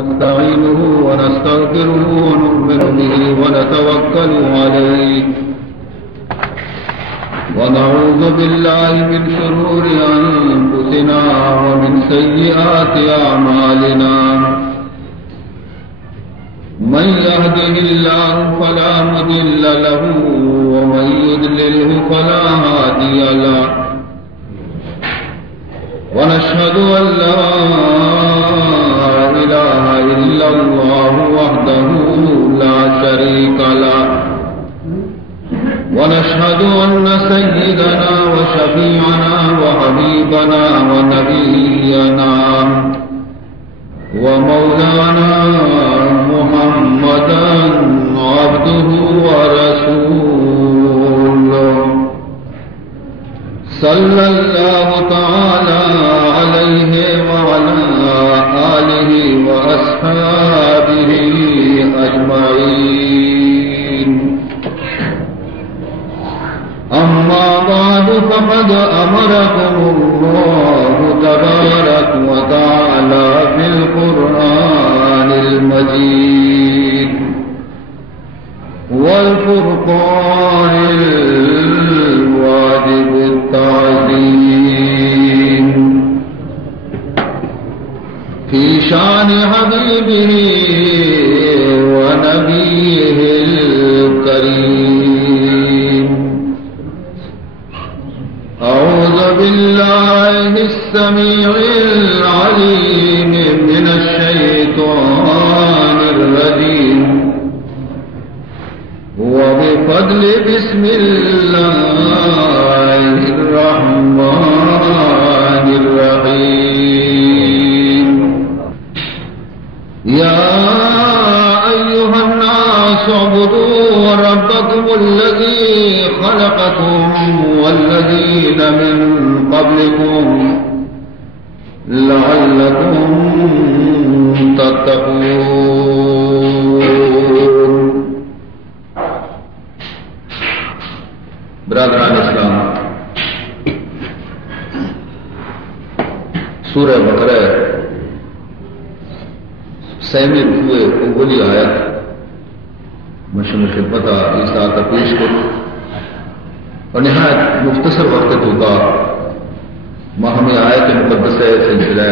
نستعينه ونستغفره ونؤمن به ونتوكل عليه ونعوذ بالله من شرور أنفسنا ومن سيئات أعمالنا من يهده الله فلا مضل له ومن يضلله فلا هادي له ونشهد أن لا إله إلا الله وحده لا شريك له ونشهد أن سيدنا وشفيعنا وحبيبنا ونبينا ومولانا محمدا عبده ورسوله صلى الله تعالى عليه وعلى آله وأصحابه أجمعين أما بعد فقد أمركم الله تبارك وتعالى في القرآن المجيد والفرقان الواجب التعظيم في شان حبيبه ونبيه الكريم أعوذ بالله السميع العليم من الشيطان الرجيم وبفضل بسم الله الرحمن الرحيم يا أيها الناس اعبدوا ربكم الذي خلقكم والذين من قبلكم لعلكم تتقون. برادران اسلام، سورہ بقرہ سیمی رکوع اولی آیت مشمول خدمت عیسیٰ کا پیش کر اور نہایت مختصر وقت ہوگا ماہم آیت مقدسہ سلسلہ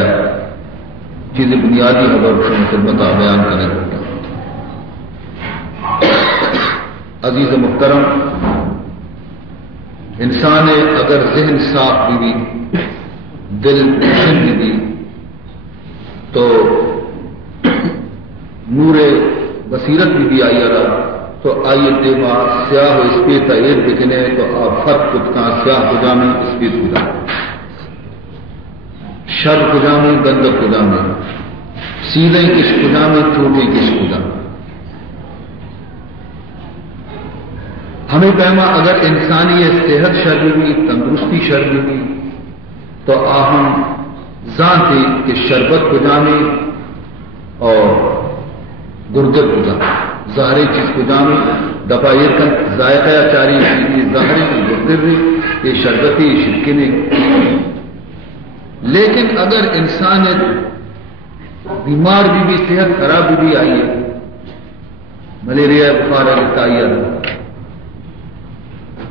چیز بنیادی خبر خدمت بیان کرنے ہوگا. عزیز محترم، انسان اگر ذہن صاف بھی دل روشن بھی تو نور بصیرت بھی آئی رہا تو آئیے دیما سیاہ و اسپیت ایک دکھنے تو آپ فرق کتنا سیاہ کجامے اسپیت کجامے شر کجامے گندر کجامے سیدھے کش کجامے چھوٹے کش کجامے. ہمیں پیما اگر انسانی صحت شر بھی تندرستی شر بھی تو آہم ذاتی کہ شربت کجامے اور گردر کجامے ظاہری چیز کجامے دپائر کا ذائقہ چاری ظاہری کی گردر یہ شربتی شرکنے. لیکن اگر انسان بیمار بھی صحت خراب بھی آئی ہے ملیریا بخار تعین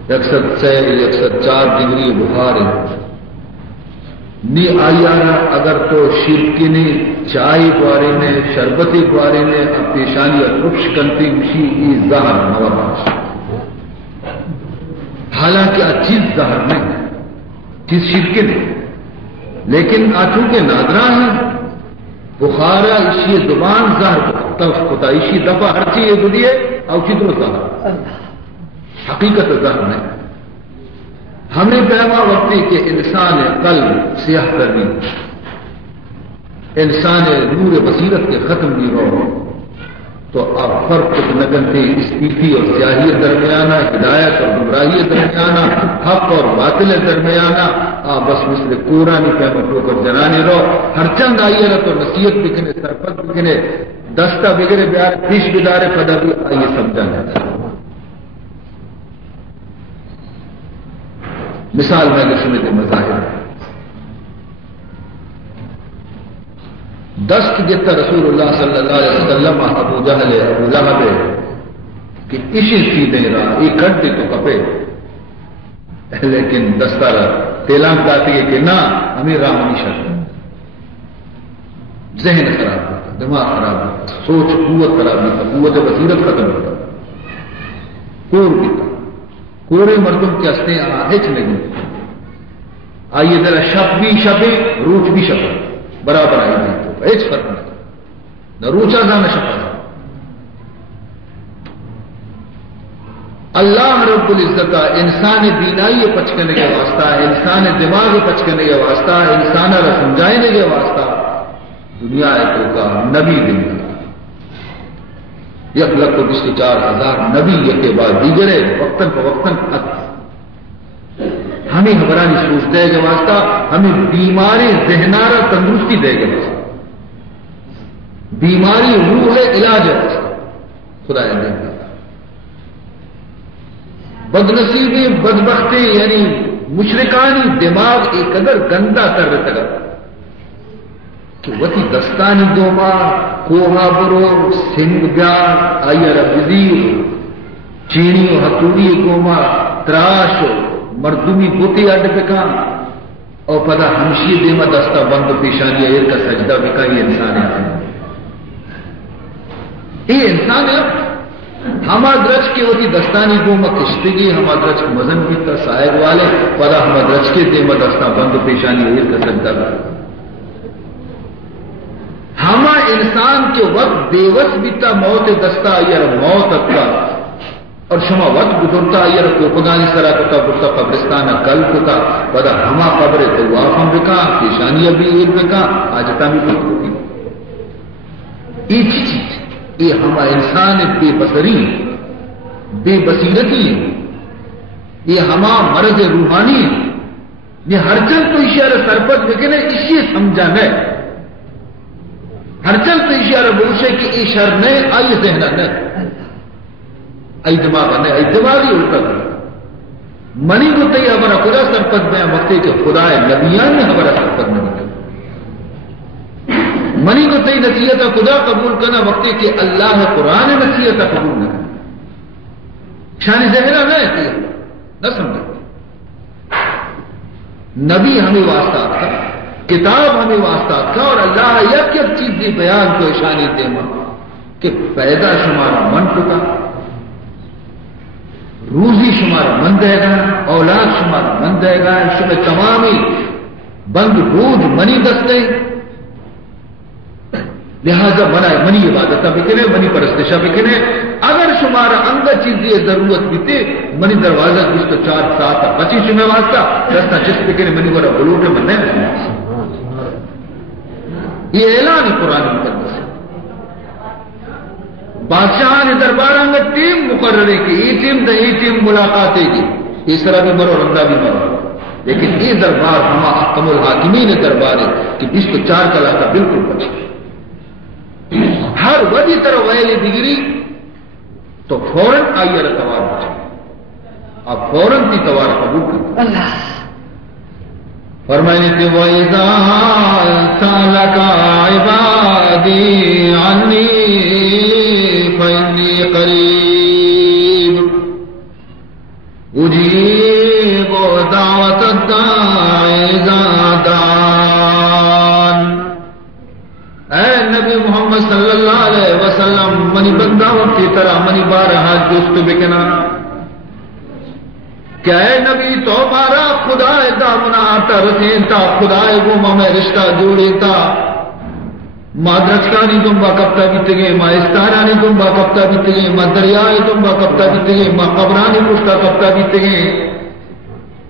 104 ڈگری بخار ہے نی آئی آنا اگر تو شرکنے چائے بارے میں شربتی بارے میں پیشانی رخش کنتی مشی ای ظاہر نواز حالانکہ چیز ظاہر نہیں ہے چیز شرکنے لیکن آچوں کے نادرہ ہیں بخارا اسی زبان ظاہر ہوتا اسی دفعہ ہر چیز دیے اور چتر ظاہر حقیقت ظاہر نہیں. ہمیں پیما وقتی کہ انسان قلب سیاہ کرنی انسان نور بصیرت کے ختم بھی ہو تو آپ فرق نگنتے اسپیتی اور سیاہی درمیانہ ہدایت اور گمراہی درمیانہ حق اور باطل درمیانہ آپ بس مثل قرآنی پیما ٹوکر جنانے رہو ہر چند آئیے رہا تو نصیحت بکنے سرپت بکنے دستہ بگرے بیار پیش بدارے پدا بھی آئیے سمجھانے. مثال میں لکھنے کے مظاہر دست دیتا رسول اللہ صلی اللہ علیہ وسلم ابو جہل ابو لہب کہ اسی سیدھے رہا یہ کھڑتے تو کپے لیکن دستار تیلان کہتی ہے کہ نہ ہمیں راہ نہیں شکتا. ذہن خراب ہوتا، دماغ خراب ہوتا، سوچ قوت خراب ہوتا، قوت بصیرت ختم ہوتا. کور پیتا کورے مردم کے ہستے ہچ نہیں. آئیے ذرا شپ بھی شپے روچ بھی شپے برابر آئی نہیں تو ہچ فرق نہیں نہ روچا تھا نہ شپا تھا. اللہ رب العزت انسان بینائی پچکنے کے واسطہ، انسان دماغ پچکنے کے واسطہ، انسان سمجھائنے کے واسطہ دنیا ایک کا نبی دن یک لکھ 24,000 نبی یہ کے بعد دیگرے وقتاً فوقتاً ہمیں خبرانی سوچ دے کے واسطہ، ہمیں بیماری ذہنارہ تندرستی دے کے واسطہ، بیماری روح ہے علاج ہے واسطہ خدا دے. بدنصیبی بدبختی یعنی مشرکانی دماغ ایک قدر گندا کر رہتا ہے کہ وتی دستانی دوما کوہا برو سنگ بیار آئیر بزیر چینی و ہتوڑی کوما تراش مردمی بوتی اڈ پکا اور پدا ہمشی دیما دستا بند پیشانی ایر کا سجدہ بکا. یہ انسان ہے، یہ انسان ہے. ہما درج کے ہوتی دستانی کو مکشتگی ہما درج کے مزن بھی کا سائد والے پدا ہما درج کے دے مدستہ بند پیشانی ایر کا سجدہ کر. ہما انسان کے وقت بیوس بیتا موت دستا ایر موت اکا اور شما وقت گزرتا ایر کوپگانی سرا کتا برتا قبرستان کل کتا پدا ہما قبر تو وافم بکا پیشانی ابھی ایر بکا آجتا بھی بکا ہوتی. ایک چیز یہ ہمارا انسان بے بصری بے بصیرتی، یہ ہمارا مرض روحانی. یہ ہر چل تو اشارہ سرپت لیکن اسی سمجھا ہے، ہر چل تو اشارہ بوشے کہ یہ شر نہیں آئی ذہن نہیں آئی دماغ نہیں آئی دماغی الٹا منی کو تھی ہمارا خدا سرپت میں وقت کہ خدا نبیان نے ہمارا سرپت نہیں کر منی کو تی نصیحت خدا قبول کرنا وقت کہ اللہ قرآن نصیحت قبول نہ شان ذہنہ نہ نہ سمجھے. نبی ہمیں واسطہ تھا، کتاب ہمیں واسطہ تھا، اور اللہ یک یک چیز دی بیان کو شانی دے کہ پیدا شمارا من پکا، روزی شمارا من دے گا، اولاد شمارا من دے گا، شمع تمامی بند بوجھ منی دستے. لہذا منی عبادت بکنے منی پرستشا بکنے. اگر شمارا انگا چیزی ضرورت بیتے منی دروازہ جس تو 4-7 25 میں واسطہ دستا جس بکنے منی ورہ بلوٹے من نہیں. یہ اعلان قرآن مقدس ہے. بادشاہ نے دربارہ میں ٹیم مقررے کی، یہ ٹیم دا یہ ٹیم ملاقاتیں کی، اس طرح بھی مرو رندہ بھی مرو. لیکن یہ دربار ہما احکم الحاکمین دربار ہے کہ 24 کا علاقہ بالکل بچے. ہر وجہ طرح ویلی ڈگری تو فوراً آئیے توار بچے. اب فوراً کی توار قبول کر فرمائنے کہ وَإِذَا سَأَلَكَ عِبَادِي عَنِّي فَإِنِّي قَرِيبٌ أُجِيبُ دَعْوَةَ الدَّاعِ إِذَا دَعَانِ. اے نبی محمد صلی اللہ علیہ وسلم منی بندہ کی طرح منی بارہا دوست بکنا کہ اے نبی تو مارا خدا دامنا آتا رسین تا خدا گوما میں رشتہ جوڑی تا ماں درچکانی تم با کبتا بیتگے ماں استارانی تم با کبتا بیتگے ماں دریائے تم با کبتا بیتگے ماں قبرانی پشتا کبتا بیتگے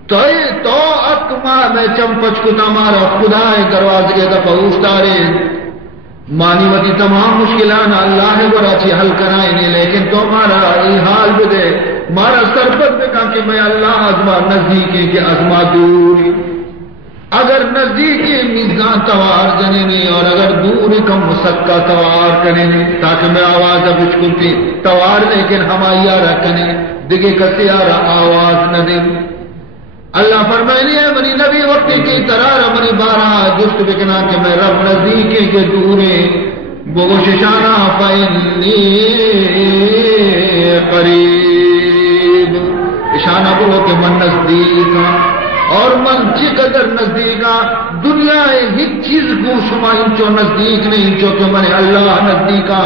تو اکما میں چمپچ کو تمہارا خدا دروازے دا پہوشتارے مانی وتی تمام مشکلان اللہ نے براچی حل کرائیں گے. لیکن تمہارا یہ حال بھی دے مارا سرپت میں کہا کہ میں اللہ ازما نزدیکی کہ ازما دور. اگر نزدیکی میزان توار جنے نہیں اور اگر دور کم مسکا توار کرنے نہیں تاکہ میں آواز اب اچکلتی توار لیکن ہمائی آرہ کنے دیکھے کسی آرہ آواز نہ دے. اللہ فرمائے منی نبی وقتی کی طرح منی بارہ جست بکنا کہ میں رب نزدیکی کے دورے بوششانا فإنی قریب اشانہ بولو کہ من نزدیکا اور من چی قدر نزدیکا دنیا ہیچ چیز کو شما انچو نزدیک نہیں چو کہ من اللہ نزدیکا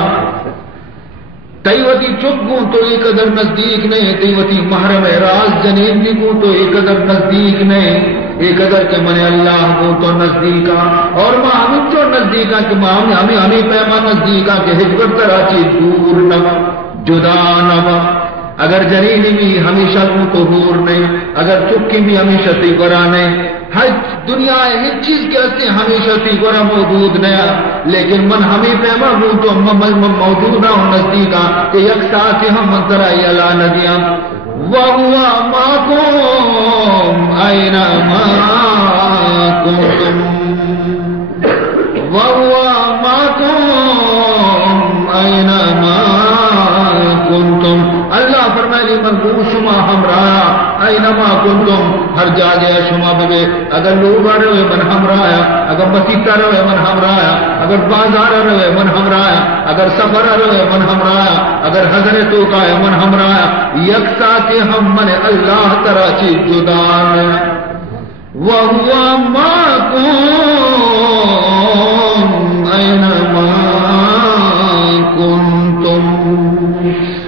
تیوتی چکوں تو ایک قدر نزدیک نہیں تیوتی محرم راز جنین کو تو ایک قدر نزدیک نہیں ایک قدر کہ من اللہ کو تو نزدیکا اور ماں ہمیں جو نزدیکا کہ ماں ہمیں پیما نزدیکا کہ حجبت طرح چی دور نما جدا نما اگر جنین بھی ہمیشہ کو تو ہور نہیں اگر چکی بھی ہمیشہ تی گرا نہیں ہر دنیا ہر چیز کے ہستے ہمیشہ تی گرا موجود نیا لیکن من ہمیں پیما ہوں تو موجود نہ ہوں نزدیکا کہ یک ساتھ ہم منترائی اللہ ندیاں وَهُوَ مَعَكُمْ أَيْنَمَا كُنتُمْ وَهُوَ مَعَكُمْ أَيْنَمَا كُنتُمْ اللہ فرمائے من کو شما ہمراہ اینما کنتم ہر جاگے شما بے اگر لوگ آ رہے من ہمراہ اگر مسیطہ رہے من ہمراہ اگر بازار رہے من ہمراہ اگر سفر رہے من ہمراہ اگر حضرتوں کا ہے من ہمراہ یک ساتھ ہم من اللہ ترا چی جدان وَهُوَ مَعَكُمْ أَيْنَمَا كُنتُمْ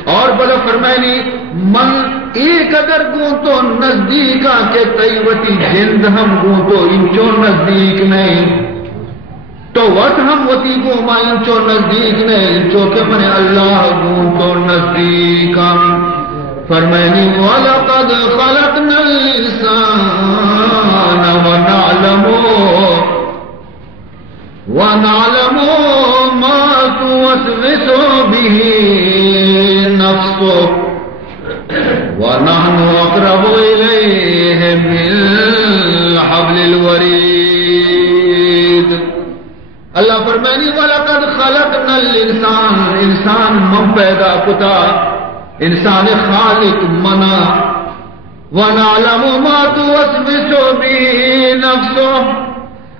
اور بلا فرمائنی من ایک اگر گوں تو نزدیکا کہ تیوتی جند ہم گوں تو انچو نزدیک نہیں تو وقت ہم وتی گوں ما انچو نزدیک نہیں انچو کہ من اللہ گوں تو نزدیکا فرمائنی وَلَقَدْ خَلَقْنَا الْإِنسَانَ وَنَعْلَمُ مَا تُوَسْوِسُ بِهِ نَفْسُهُ وَنَحْنُ أَقْرَبُ إِلَيْهِ مِنْ حَبْلِ الْوَرِيدِ اللہ فرمائنی وَلَقَدْ خَلَقْنَا الْإِنسَانَ انسان من پیدا کتا انسان خالق منا وَنَعْلَمُ مَا تُوَسْوِسُ بِهِ نَفْسُهُ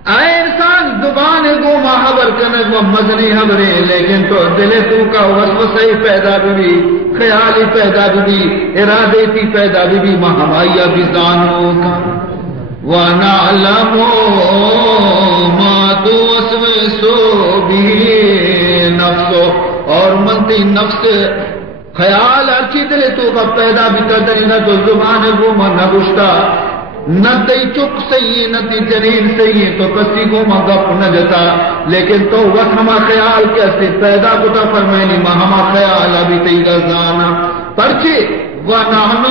اے انسان زبان گو ما حبر کنگ و مزنی حبرے لیکن تو دل تو کا وسوسے پیدا بھی خیالی پیدا بھی ارادیتی پیدا بھی ما ہمایا بھی زانوں کا وَنَعْلَمُ مَا تُوَسْوِسُ بِهِ نَفْسُهُ اور منتی نفس خیال اچھی دل تو کا پیدا بھی کردنی نہ تو زبان گو ما نہ گشتا نہ تی چک سہی نہ تی جنین سہی تو کسی کو مگپ نہ جتا لیکن تو وقت ہما خیال کیسے پیدا کتا فرمائنی ما ہما خیال ابھی تی گزانا پرچے وَنَحْنُ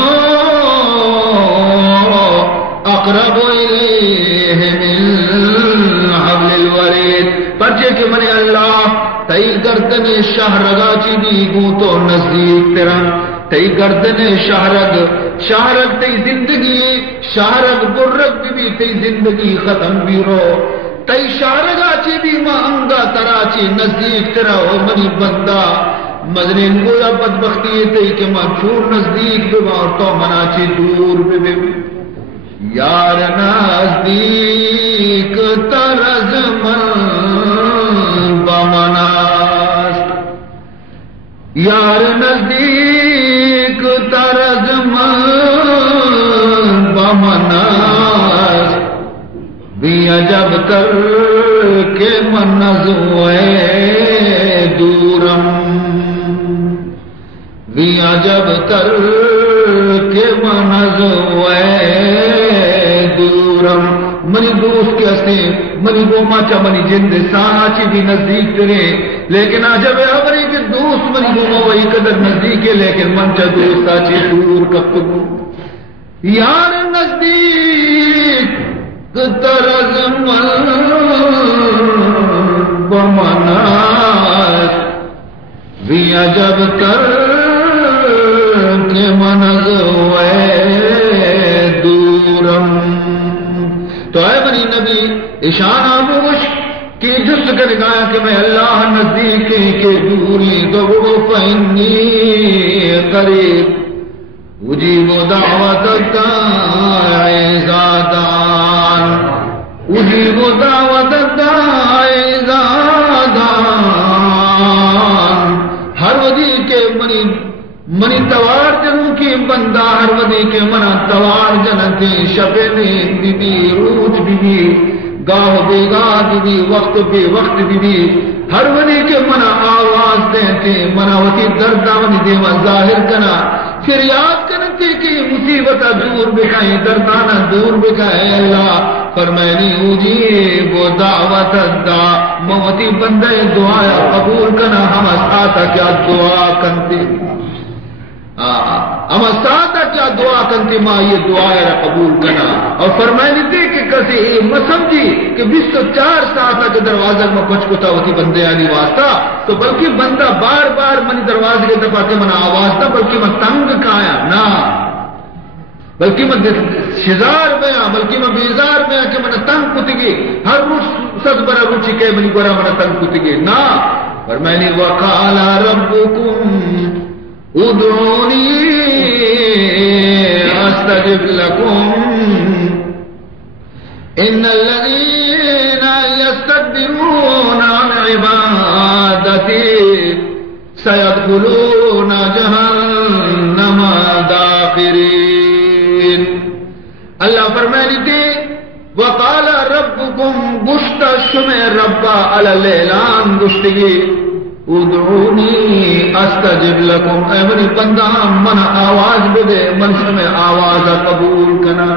أَقْرَبُ إِلَيْهِ مِنْ حَبْلِ الْوَرِيدِ پرچے کہ من اللہ تی گردن شہرگا چی بھی گو تو نزدیک تیرا تی گردن شہرگ تی زندگی شہرگ برگ بھی تی زندگی ختم بھی رو تی شہرگا چی بھی ما انگا ترا چی نزدیک تیرا ہو منی بندہ مدنین گویا بدبختی تی کہ ما چھوڑ نزدیک بھی اور تو منا چی دور بھی یار نزدیک ترز من بمناس یار نزدیک ترز من بمناس بھی عجب کر کے منزوئے دورم بھی عجب کر کے منزوئے دورم منی دوست کے ہستے منی گوما چا منی جند سانا چی بھی نزدیک کرے لیکن عجب ہے کہ دوست منی گوما وہی قدر نزدیک ہے لیکن من چا دوست آچی دور کب تکو یار نزدیک ترز من بمناس بھی عجب کر کے منزوئے دورم تو اے بنی نبی اشان آموش کی جس کر گایا کہ میں اللہ نزدیک کے دوری تو وہ فإنی قریب اجیب دعوت الداعی اذا دعان اجیب دعوت الداعی اذا دعان ہر ودی کے منی توار جنوں کی بندہ ہر ودی کے منا توار جنتے شبے میں بی روز بی گاہ بے گاہ بی وقت بے وقت بی ہر ودی کے منا آواز دیتے منا وتی درداونی دیما ظاہر کنا پھر یاد کرتے کہ مصیبت دور بکھائیں دردانہ دور بکھائیں اللہ فرمائنی اجیب دعوت الداع موتی بندے دعا قبول کنا ہم ساتھ کیا دعا کنتے ہم ساتھ کیا دعا کنتے ماں یہ دعا قبول کنا اور فرمائنی تھے کہ کسی مت سمجھی کہ 24 سال کے دروازے میں کچھ کتا ہوتی بندے آنی واسطہ تو بلکہ بندہ بار بار منی دروازے کے دفعہ کے منا آواز تھا بلکہ میں تنگ کھایا نہ بلکہ میں شزار میں بلکہ میں بیزار میں کہ میں تنگ کتی گی ہر روز سد برا روچی کے منی برا میں تنگ کتی گی نہ فرمائنی وقال ربکم ادعونی استجب لکم ان الذین یستکبرون عن عبادتی سیدخلون جہنم داخرین اللہ فرمائنی تھی وقال ربکم گشت شمع ربا علی الاعلان گشتگی ادعونی استجب لکم اے منی بندہ من آواز بدے من شمع آواز قبول کنا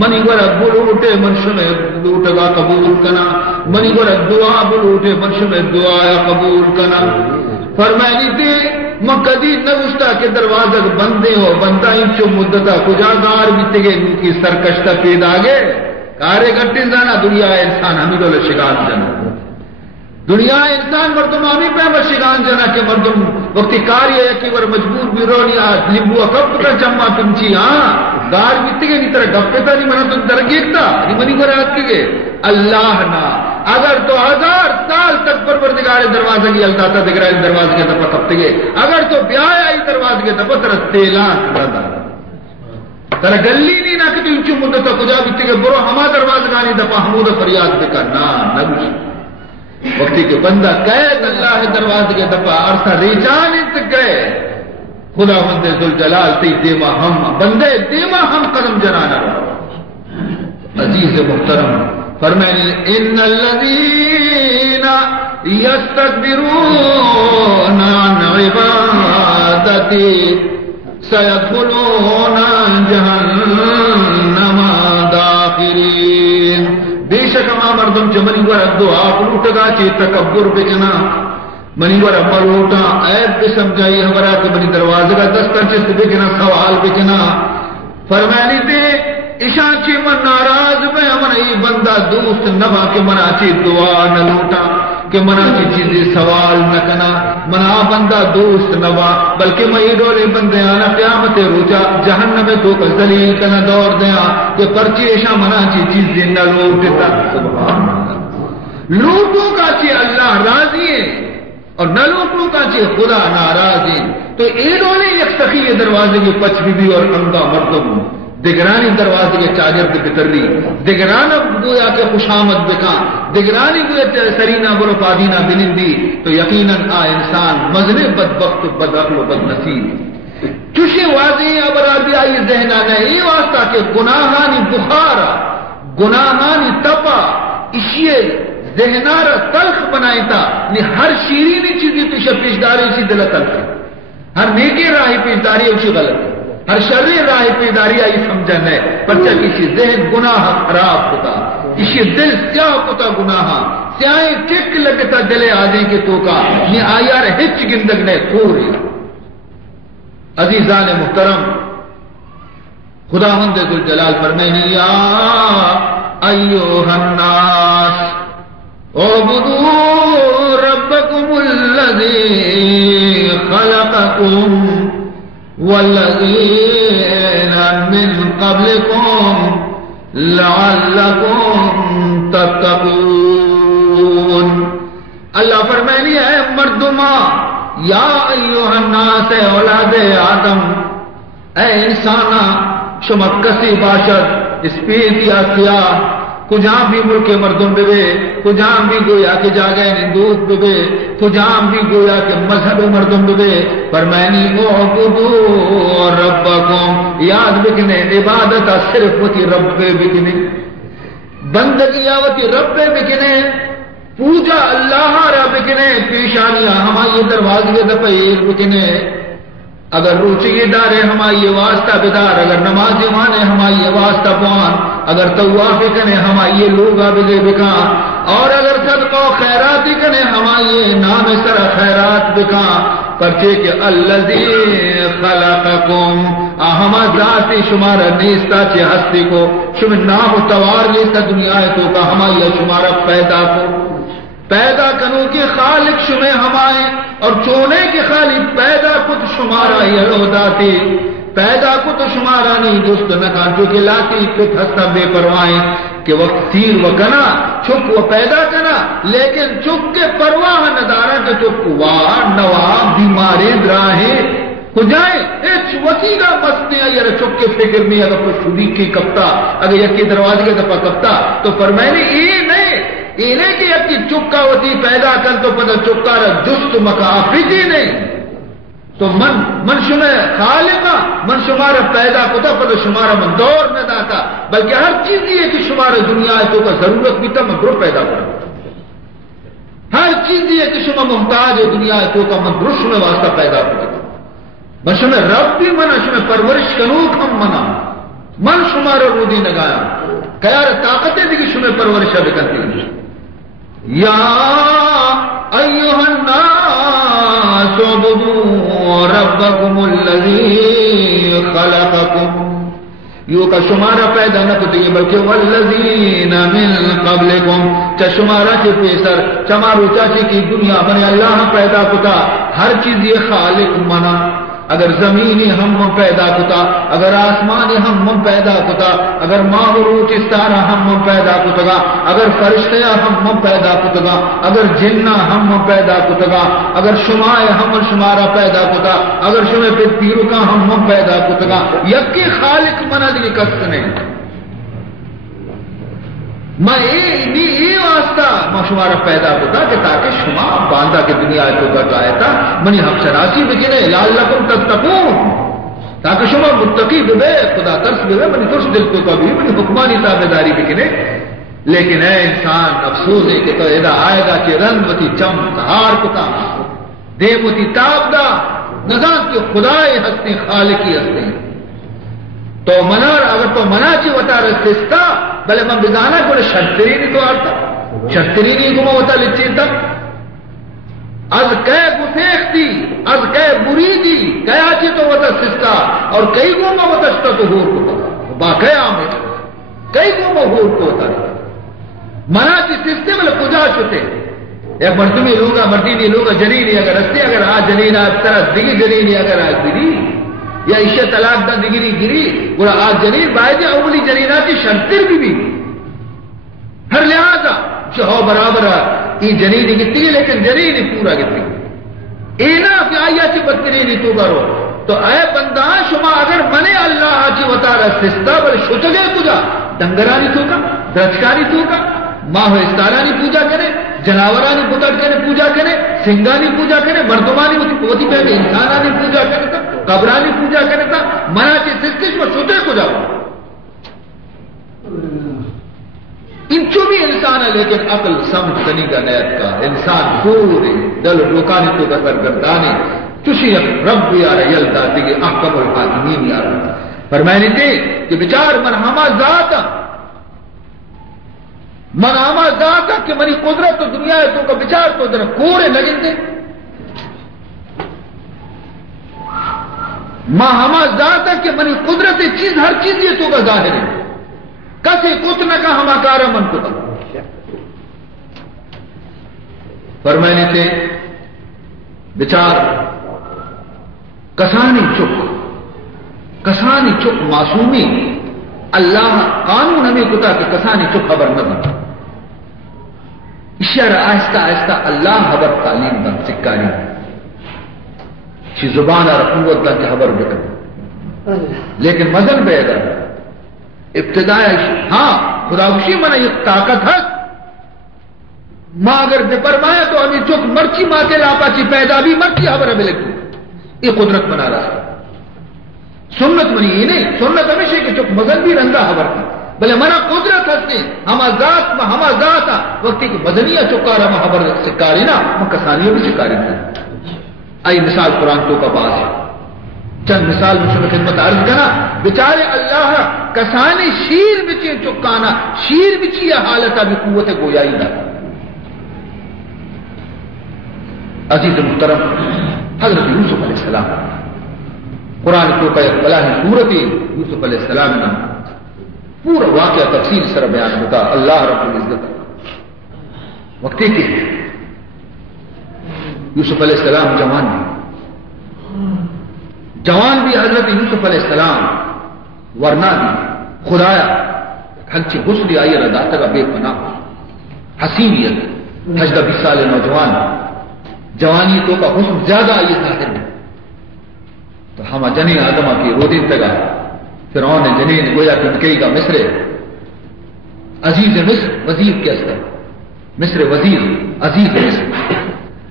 منی ور بلوٹے من شمع بلوٹگا قبول کنا منی ور دعا بلوٹے من شمع دعا قبول کنا فرمائنی تھی مقدی نگشتا کے دروازہ بندے ہو بندہ انچو مدتا کجا گار بیتے گئے ان کی سرکشتہ پیدا گئے کارے گھٹی زانا دنیا انسان ہمیں دولے شگان جانا دنیا انسان مردم ہمیں پہ شگان جانا کہ مردم وقتی کاری ہے کہ وہ مجبور بھی رونی آج لبوا کب کا جمع تمچی ہاں گار بیتے گئے نہیں طرح گفتے تا نہیں منا تو درگیتا نہیں منی کو رات کی گئے اللہ نا اگر تو 1000 سال تک پروردگار دروازے کی اللہ تا دگرائے دروازے کے دفعہ کبتے گئے اگر تو بیایا ہی دروازے کے دفعہ ترہ تیلان کرتا ترہ گلی نہیں نا کہ تو انچو مدتا کجا بیتے گئے برو ہما دروازے گانی دفعہ حمود فریاد بکا نا نگوش وقتی کہ بندہ قید اللہ دروازے کے دفعہ عرصہ ریجان انت گئے خدا مند ذوالجلال تی دیما ہم بندے دیما ہم قدم جنانا عزیز محترم فرمائیں ان الذین یستکبرون عن عبادتی سیدخلون جہنم داخرین بے شک ہما مردم جو منی ور دعا بلوٹگا چی تکبر بکنا منی ور ملوٹا عیب بھی سمجھائی ہمارا کہ منی دروازے کا دستر چست بکنا سوال بکنا فرمانی دے اشان چی من ناراض میں من ای بندہ دوست نبا کہ منا چی دعا نہ لوٹا کہ منا چی چیزیں سوال نہ کنا منا بندہ دوست نبا بلکہ میں ای ڈولے بندے آنا قیامت روچا جہنم تو کا ذلیل کنا دور دیا کہ پرچی اشان منا چی چیزیں نہ لوٹتا سبحان اللہ لوٹوں کا چی اللہ راضی ہے اور نہ لوٹوں کا چی خدا ناراض ہے تو ای ڈولے یک سخی دروازے کی پچ بھی اور انگا مردم دگرانی دروازے کے چاجر کے بترلی دگران گویا کے خوشامد بکا دگرانی گویا سرینا برو پادینا بنندی تو یقیناً انسان مزنے بدبخت بدعقل و بدنصیب چوشے واضح ابرار بھی آئی ذہنہ نہیں یہ واسطہ کہ گناہانی بخارا گناہانی تپا اشیے ذہنارا تلخ بنائی تا ہر شیرینی چیزی تو شپیشداری اسی دل تلخ ہر نیکی راہی پیشداری اسی غلط ہر شرری راہ پیداری آئی سمجھن ہے پرچہ کسی ذہن گناہ خراب ہوتا کسی دل سیاہ ہوتا گناہ سیاہیں چک لگتا دلے آدھیں کے تو کا یہ آیار ہچ گندگ نے پوری عزیزان محترم خدا مند ذوالجلال فرمائیں یا ایوہ الناس اعبدوا ربکم الذی خلقکم والذین من قبلکم لعلکم تتقون اللہ فرمائنی ہے مردما یا ایوہ الناس اولاد آدم اے انسانا شما کسی باشد اسپید یا سیاہ کجاں بھی ملک مردم بے کجاں بھی گویا کہ جاگے نندوت بے کجاں بھی گویا کہ مذہب مردم بے فرمائنی اعبدو ربکم یاد بکنے عبادت صرف وتی رب بکنے بندگی آوتی رب بکنے پوجا اللہ را بکنے پیشانیاں ہماری دروازے دپیر بکنے اگر روچی دارے ہماری واسطہ بدار اگر نماز مانے ہماری واسطہ پوان اگر طواف کنے ہماری لوگا بلے بکا اور اگر صدقہ و خیراتی کنے ہماری نام سر خیرات بکا پرچے کہ الذی خلقکم ہما ذاتی شمارا نیستا چے ہستی کو شم نام و توار لیستا دنیا تو کا ہماری شمارا پیدا کنو کی خالق شمیں ہمائیں اور چونے کی خالق پیدا کت شمارا یہ داتی پیدا کت شمارا نہیں دوست نکا جو کہ لاتی کت ہستا بے پروائیں کہ وقت تیر و کنا چک و پیدا کنا لیکن چک کے پرواہ ندارا کہ چک وار نواب بیماری دراہیں ہو جائیں ایچ وسیلہ مستے اگر چک کے فکر میں اگر کوئی شدی کی کپتا اگر یکی دروازے کے دفعہ کپتا تو فرمائنی یہ نہیں انہیں کہ یکی چکا ہوتی پیدا کر تو پتہ چکا رہا جست مکافی نہیں تو من شمار خالقہ من شمار پیدا کتا پتہ شمار من دور نہ داتا بلکہ ہر چیز یہ کہ شمار دنیا تو کا ضرورت بھی تھا مدرو پیدا کر ہر چیز یہ کہ شمار محتاج ہے دنیا تو کا مدرو شمار واسطہ پیدا کر من شمار رب بھی منا شمار پرورش کنوک ہم منا من شمار رودی نگایا کیار طاقتیں دیکھ شمار پرورشہ بکنتی ہیں یا ایوہ الناس اعبدوا ربکم الذی خلقکم یوں کا شمارہ پیدا نہ کتی بلکہ والذین من قبلکم چا شمارہ کے پیسر چمارو چاچی کی دنیا بنے اللہ پیدا کتا ہر چیز یہ خالق منا اگر زمینی ہم پیدا کتا اگر آسمانی ہم پیدا کتا اگر ماہروچ استارہ ہم پیدا کتا اگر فرشتیاں ہم پیدا کتا اگر جنہ ہم پیدا کتا اگر شمائے ہم شمارہ پیدا کتا اگر شمع پیرکا ہم پیدا کتا یکی خالق مند کی کست نے میں یہ واسطہ میں شمارہ پیدا ہوتا کہ تاکہ شما باندھا کے دنیا کو بتایا تھا منی حق شناسی بگنے لعلکم تتقون تاکہ شما متقی بے خدا ترس بے منی ترس دل کو کبھی منی حکمانی تابعداری بگنے لیکن اے انسان افسوس ہے کہ تو ادا آئے گا کہ رنگ وتی چم سہار کتا دے وتی تاب دا نظام کے خدائے ہستے خالقی ہستے تو منار اگر تو منا چی وطا رسستا بلے من بزانا کوڑے شرطرینی تو آرتا شرطرینی کو ہوتا لچین تک از کئے گفیختی از کئے بریدی کئے آچی تو وطا سستا اور کئی گوما وطا شتا تو ہور کو پتا باقی آمد کئی گوما ہور کو ہوتا منا چی سستے بلے کجا شتے ایک مردمی لوگا مردینی لوگا جنینی اگر رستے اگر آج جنین آج طرح دیگی جنینی اگر آج دیگی یا عشاء طلاق دا دگری گری گوڑا آج جنین باید اولی جنیناتی شرطر بھی ہر لحاظا شہو برابر ای جنینی گتی گی لیکن جنینی پورا گتی اینا کہ آیا چی بدترینی تو کرو تو اے بندان شما اگر منے اللہ آجی وطارہ سستا بل شچگے کجا دنگرانی تو کا درچکانی تو کا ماہ استارانی پوجا کرے جناورانی پتر کرے پوجا کرے سنگانی پوجا کرے مردمانی پوتی پہلے انسانانی پوجا کرے تھا قبرانی پوجا کرے تھا منا کے سستش میں چھوٹے کو جاؤ انچو بھی انسان ہے لیکن عقل سمجھ کنی کا نیت کا انسان پورے دل روکانی تو کا سرگردانی چوشی رب یا ریل داتی کے احکم الحاکمین یا رب فرمائنی تھی کہ بچار مرحمہ ذات منامہ ذات کہ منی قدرت تو دنیا ہے تو کا بچار تو در کورے لگن دے ماں ہما ذات کہ منی قدرت چیز ہر چیز یہ تو کا ظاہر ہے کسی کتنا کا ہما کارا من کتا فرمائنے تھے بچار کسانی چک معصومی اللہ قانون ہمیں کتا کہ کسانی چک خبر نہ بنا اشارہ آہستہ آہستہ اللہ خبر تعلیم بن سکاری چی زبان اور قوت دا کی خبر بکن لیکن مزن بیدا ابتدائی ہاں خدا خوشی من ایک طاقت ہے ماں اگر بپرمایا تو ہمیں چک مرچی ماں کے لاپا چی پیدا بھی مرچی خبر ملے گی یہ قدرت بنا رہا ہے سنت منی یہ نہیں سنت ہمیشہ کہ چک مزن بھی رنگا خبر تھا بلے منا قدرت ہستے ہما ذات وقتی کہ مدنیہ چکار ہما خبر سکاری نا ہم کسانیوں بھی سکاری تھی آئی مثال قرآن تو کا پاس ہے چند مثال مجھے خدمت عرض کرنا بچارے اللہ کسانی شیر بچے چکانا شیر بچی حالت ابھی قوت گویائی نہ عزیز محترم حضرت یوسف علیہ السلام قرآن کو کہ بلاہ صورت یوسف علیہ السلام نے پورا واقعہ تفصیل سر بیان ہوتا اللہ رب العزت وقتی کی یوسف علیہ السلام جوان بھی حضرت یوسف علیہ السلام ورنہ بھی خدایا ہلچی حسن آئی رداتا کا بے پناہ حسینیت حجدہ 20 سال نوجوان جوانی تو کا حسن زیادہ آئی ظاہر ہے تو ہم جنین آدمہ کی رودین تگا فرعون جنین گویا کنکئی کا مصر عزیز مصر وزیر کے استے مصر وزیر عزیز مصر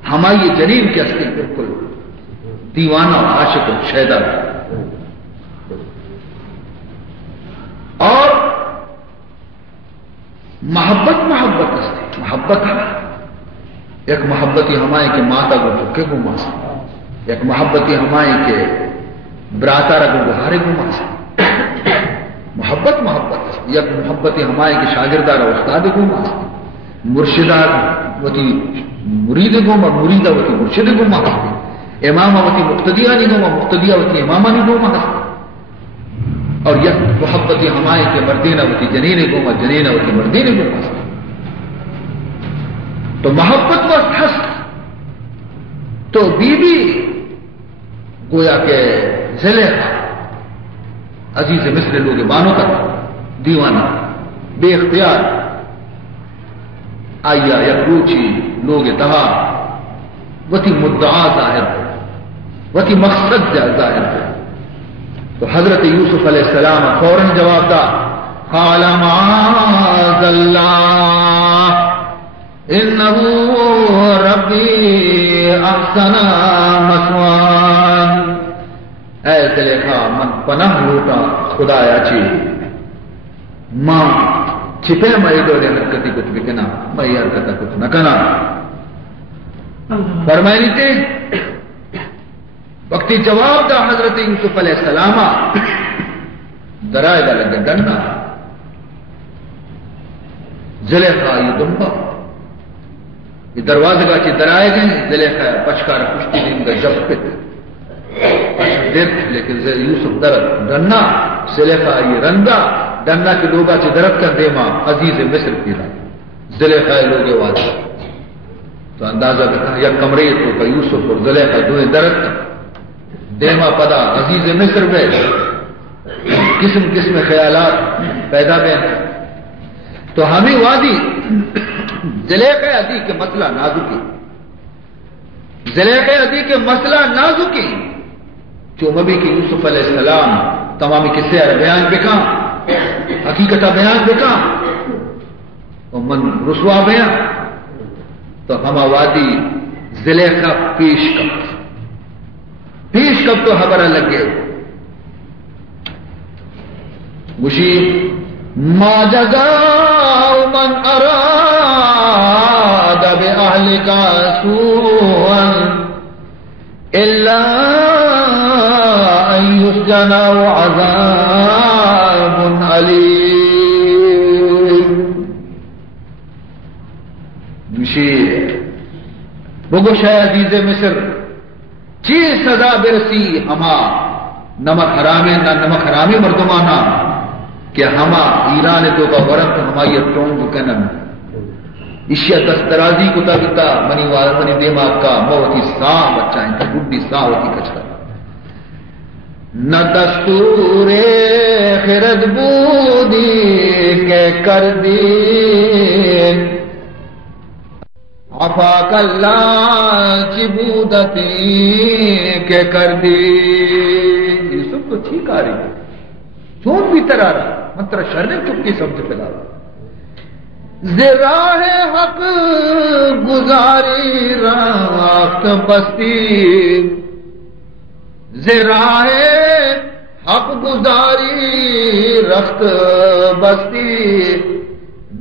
ہماری جنین کے استے بالکل دیوانہ عاشق شیدہ اور محبت استے محبت ایک محبتی ہمائیں کے ماتا کو چکے کو ماسا ایک محبتی ہمائیں کے براتا رکھو گہارے کو ماسا محبت یک محبتی ہمائیں کے شاگردار استاد کو ماسا مرشدار وتی مرید کو مریدہ وتی مرشد کو ماسا امامہ وتی مقتدیہ نہیں کو مقتدیہ وتی امامہ نہیں کو ماسا اور یک محبتی ہمائیں کے مردینہ وتی جنین کو جنینہ وتی مردین کو ماسا تو محبت وقت ہس تو بی بی گویا کہ زلیخا عزیز مصر لوگ بانو کا دیوانہ بے اختیار آیا یا روچی لوگ تہا وتی مدعا ظاہر وتی مقصد ظاہر تو حضرت یوسف علیہ السلام فوراً جواب دا قال معاذ اللہ انہو ربی احسن مثوان اے زلیخا من پناہ لوٹا خدایا چی ماں چھپے مائی دولے حرکتی کچھ بکنا مائی حرکتا کچھ نکنا فرمائنی تھی وقتی جواب دا حضرت یوسف علیہ السلام درائے دا لگے ڈنڈا زلیخا یہ دنبا یہ دروازے کا چی درائے گئے زلیخا پچکار کشتی دیں گا جب پت لیکن یوسف درد ڈننا زلیخا یہ رنگا ڈننا کے لوگا چی درد کر دے ماں عزیز مصر کی رہا زلیخا لوگے واضح تو اندازہ کرتا یا کمرے تو کا یوسف اور زلیخا دوئے درد دیما پدا عزیز مصر میں قسم قسم خیالات پیدا میں تو ہمیں وادی زلیخا عدی کے مسئلہ نازکی زلیخا عدی کے مسئلہ نازکی جو مبی کی یوسف علیہ السلام تمامی قصے بیان بکا حقیقت بیان بکا اور من رسوا بیان تو ہما وادی زلیخا پیش کب تو خبر لگے مشیر ما جزاء من اراد بأهلك سوءا الا ان يسجن عذاب اليم مشیر بگو شاہ عزیز مصر چی سزا برسی ہما نمک حرامی نہ نمک حرامی مردمانہ کہ ہما ایران تو کا ورم تو ہمائی ٹونگ کنن اشیا دسترازی کو تابتا منی دماغ کا موتی ساں بچہ ان کا گڈی ساں ہوتی کچھا نہ دستور خرد بودی کے کر دی عفاق اللہ چبودتی کے کر دی یہ سب تو تھی چی کاری چون بھی ترارا مطلب شرم چکی سمجھ پلا زراہ حق گزاری رخت بستی زراہ حق گزاری رخت بستی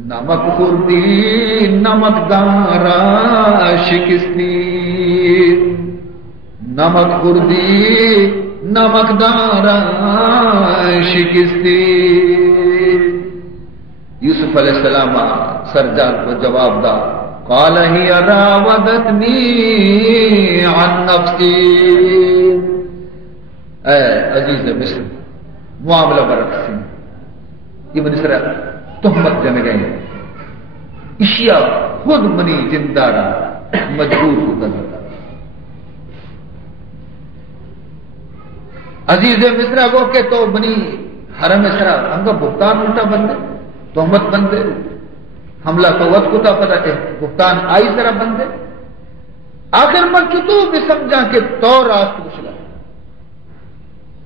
نمک خوردی نمک دارا شکستی نمک خوردی نمک دارا شکستی یوسف علیہ السلام سرجان کو جواب دا قال ہی راودتنی عن نفسی اے عزیز مصر معاملہ برعکس یہ مصر تہمت جن گئے اشیاء خود منی جندارا مجبور کو کرتا عزیز مصر وہ کہ تو بنی حرم مصر ہم کا بھگتان الٹا بندے تہمت بندے حملہ توت کو تا پتہ کہ بھگتان آئی ذرا بندے آخر میں چتو بھی سمجھا کہ تو راست مشلا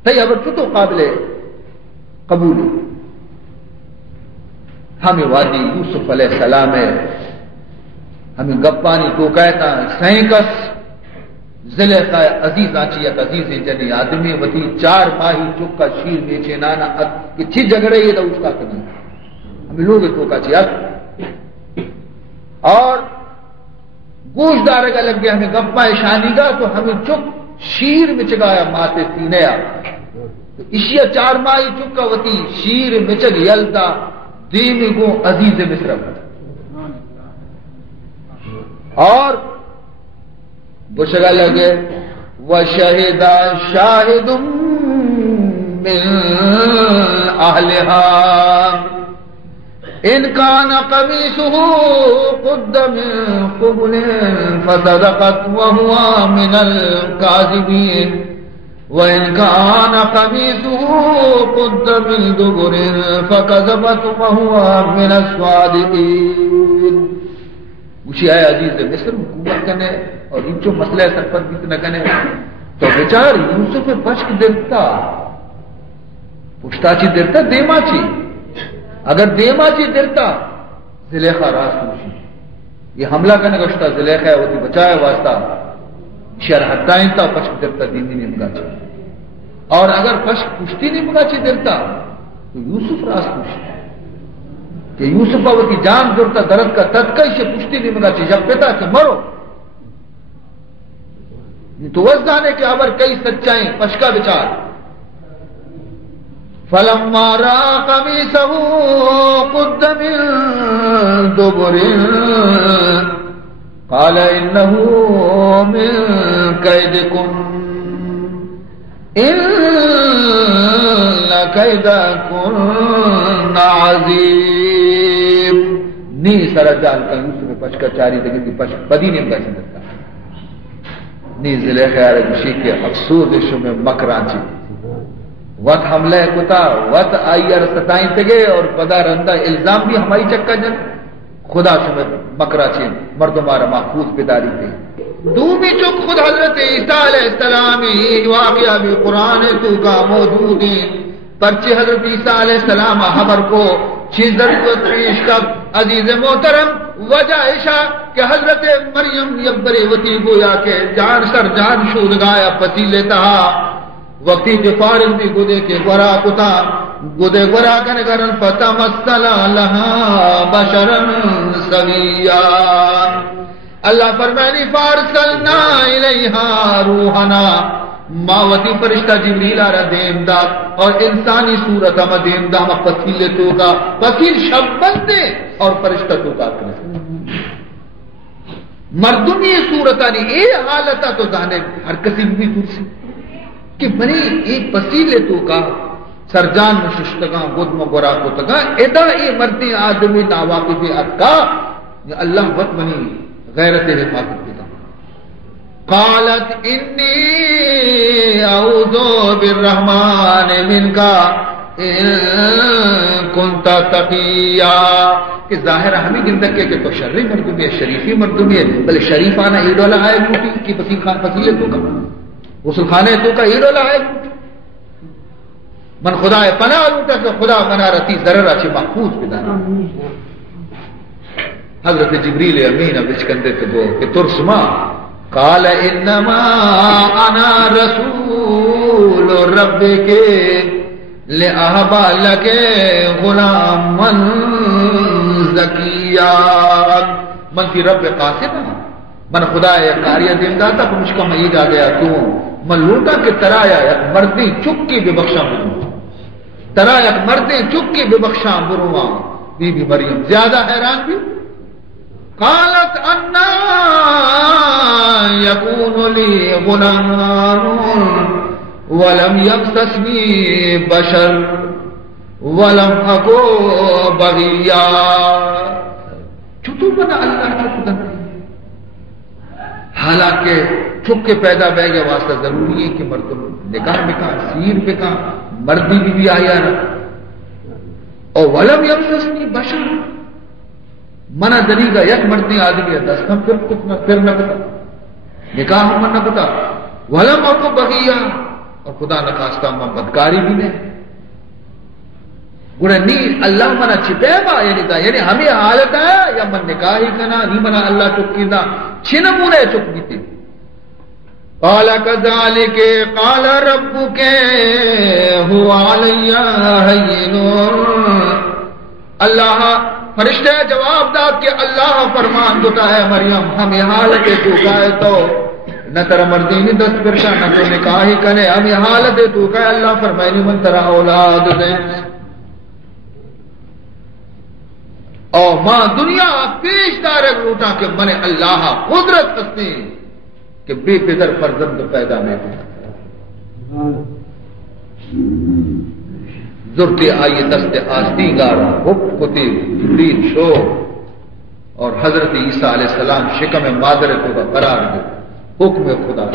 تھی اگر چتو قابل قبول ہمیں وادی یوسف علیہ السلام ہے ہمیں گپانی تو کہتا سینکس ضلع کا عزیز آچیت عزیز جنی آدمی وتی 4 ماہی چکا شیر نیچے نانا کچھی جگڑے یہ تو اس کا نہیں ہمیں لوگ تو کا چیت اور گوشت دار کا لگ گیا ہمیں گپا شانی گا تو ہمیں چک شیر میں چگایا ماتے سینیا تو اشیا 4 ماہی چکا وتی شیر میں چگ یلتا دین کو عزیز مصر اور بشرا لگے وشہد شاہد من اہلہا ان کان قمیصہ قد من قبل فصدقت وهو من الكاذبین وَإِنْ كَانَ قَمِيصُهُ قُدَّ مِنْ دُبُرٍ فَكَذَبَتْ وَهُوَ مِنَ الصَّادِقِينَ مجھے آئے عزیز مصر حکومت کرنے اور ان جو مسئلہ سر پر بیتنا کرنے تو بیچار یوسف بچک دیتا پشتا چی دیتا دیما چی اگر دیما چی دیتا زلیخہ راست موشی یہ حملہ کرنے کا شتا زلیخہ ہے وہ تی بچائے واسطہ شر حتائیں تا پشک درتا دینی نہیں مگا چاہتا اور اگر پشک پشتی نہیں مگا چاہتا درتا تو یوسف راست پوشتی کہ یوسف باوتی جان درتا درد کا تدکئی سے پشتی نہیں مگا چاہتا جب پیتا کہ مرو تو وزدانے کے عبر کئی سچائیں پشکا بچار فَلَمَّا رَأَى قَمِيصَهُ قُدَّ مِن دُبُرٍ قال انه من كيدكم ان كيدكم عظيم نی سرجان کا یوسف پشکا چاری دگی کی پشک بدی نے کا سندتا نی زلیخہ رشی کے افسوس میں مکرانچی وقت حملہ کتا وقت آئیر ستائیں تگے اور پدا رندہ الزام بھی ہماری چکا جن خدا سے مکرا چین مردمارا محفوظ بیداری تھے دومی چک خود حضرت عیسیٰ علیہ السلام واقعہ بھی قرآن تو کا موجود پرچے حضرت عیسیٰ علیہ السلام حبر کو چیز ضرورت پیش کا عزیز محترم وجہ عشا کہ حضرت مریم یبری وتی گویا کہ جان سر جان شود گایا پتی لیتا وقتی جو فارغ بھی گدے کے گورا کتا گدے گورا کن کرن فتمثل لها بشرا سویا اللہ فرمانی فارسلنا الیہا روحنا ماوتی فرشتہ جبریل آرہ دیمداد اور انسانی صورت ہم دیمداد ہم پتیلے تو کا پتیل شب بندے اور فرشتہ تو کا مردمی صورتانی اے حالتا تو دانے ہر کسی بھی دوسری کہ بنی ایک پسیلے تو کا سرجان میں ششتگاں گود میں گورا کو تگا ادا اے مردی آدمی ناواقف اکا اللہ وقت بنی غیرت حفاظت دیتا قالت انی اعوذ بالرحمن منکا ان کنت تقیا کہ ظاہر ہمیں گندک کے تو شرعی مردمی ہے شریفی مردمی ہے بلے شریفانہ ایڈولا آئے لوٹی کی پسیلے تو کا غسل خانے تو کا ہیرولا ہے من خدا پناہ لوٹا کہ خدا منا رتی ضرر اچھی محفوظ بدانا. حضرت جبریل امین بچکندے تو گو کہ ترسما قال انما انا رسول ربک لأہب لک غلاما زکیا. من کی رب قاسم من خدا قاریہ دیندہ تھا کہ مجھ کا مہید آ گیا تو من لوٹا کہ ترایا یک مردی چکی بے بخشا بروا, ترا یک مردی چکی بے بخشا بروا. بی بی مریم زیادہ حیران بھی. قالت انا یکون لی غلام ولم یمسسنی بشر ولم اکو بغیا. چھتو بنا اللہ کا خدا, حالانکہ چھک کے پیدا بہ گیا واسطہ ضروری ہے کہ مرد نکاح سیر بکا مردی بھی آیا نا. اور ولم یمسسنی بشر منع دری کا یک مردی آدمی ہے دستم پھر نہ پتا نکاح من نہ پتا ولم اکو بغیا, اور خدا نخواستہ میں بدکاری بھی نہیں گڑا نی اللہ منا چھپے با یعنی ہمیں حالت ہے یا من نکاح ہی کنا نہیں منا اللہ چکی دا چھن مونے چک دیتے. قال كذلك قال ربك هو علي هين. اللہ فرشتے جواب داد کہ اللہ فرمان دیتا ہے مریم ہمیں حالت تو کہے تو نہ ترا مردی نہیں دست پرشا نہ تو نکاح ہی کنے ہمیں حالت تو کہے اللہ فرمائے نہیں من ترا اولاد دے. اور ماں دنیا پیش دار لوٹا کہ من اللہ قدرت ہستی کہ بے پدر فرزند پیدا نہیں ہوتا. ضرورت آئیے دست آستی گارا حکم کتی جبریل شو اور حضرت عیسیٰ علیہ السلام شکم مادر کو قرار دے حکم خدا.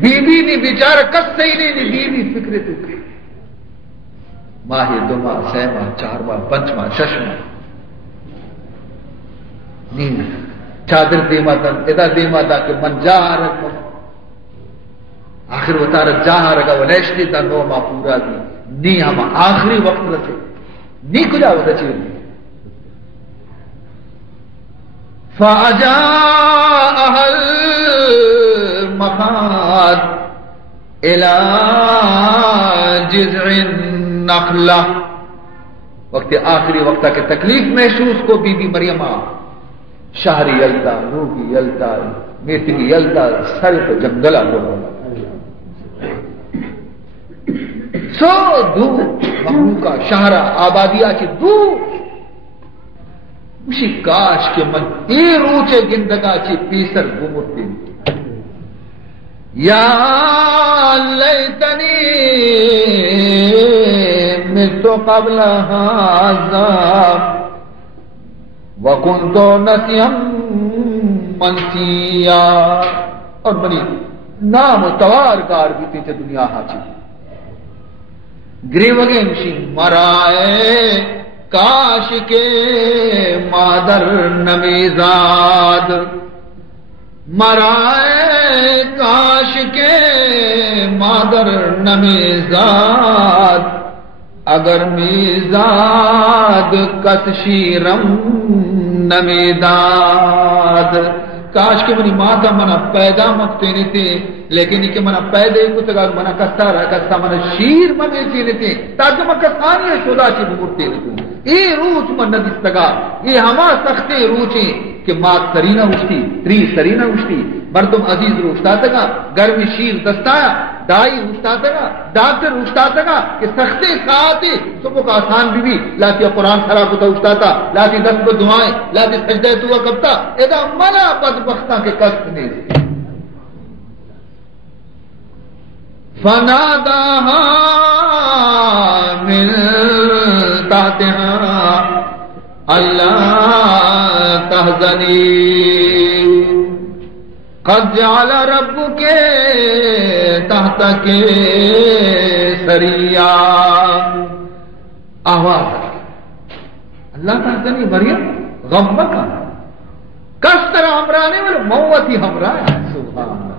بیوی نہیں بیچارہ کس سے ہی نہیں بیوی فکر تو کی ماہ دو ماہ سہ ماہ چار ماہ پنچ ماہ شش ماہ نیند چادر دیما تن ادا دیما تا کہ من جا رکھا آخر وطارہ جا رکھا ونیشتی تا نو ماہ پورا دی نی ہم آخری وقت رچے نی کجا ودچی فَأَجَاءَهَا الْمَخَاضُ إِلَى جِذْعِ النَّخْلَةِ. وقت آخری وقت کے تکلیف محسوس کو بی بی مریم شہری یلتا روحی یلتا میتنی یلتا سر تو جنگلہ بولا سو دو مخلوقہ شہرہ آبادیہ کی دو اسی کاش کے من ای روچے گندگا چی پیسر گمرتی یا لیتنی ملتو قبل هذا وکنتو نسیم منسیا. اور بنی نام و توار کار بیتی چا دنیا حاچی گریوگے مشی مرائے کاش کے مادر نمیزاد مرائے کاش کے مادر نمیزاد اگر میزاد کس شیرم نمیداد. کاش کے منی ماں کا منا پیدا مکتے نہیں تھے لیکن یہ کہ منا پیدا ہی کچھ اگر منا کستا رہا کستا منا شیر مگیسی نہیں تھے تاکہ میں کسانی شدہ چی بمرتے نہیں تھے. یہ روچ من ندستگا یہ ہما سختے روچیں کہ ماں سرینہ اٹھتی تری سرینہ اٹھتی مردم عزیز رو اٹھتا تگا گرمی شیر دستایا دائی اٹھتا تگا ڈاکٹر اٹھتا تگا کہ سختے ساتھ صبح کا آسان بھی لاتی قرآن خراب ہوتا اٹھتا تھا لاتی دست کو دعائیں لاتی سجدہ تو کبتا ادا منا بدبختہ کے کست نہیں فناداها من تحتها اللہ تحزنی قد جعل ربک تحتک سریا. آواز اللہ تحزنی مریم غم مکا کس طرح ہمراہ نہیں بولے موتی ہمراہ. سبحان اللہ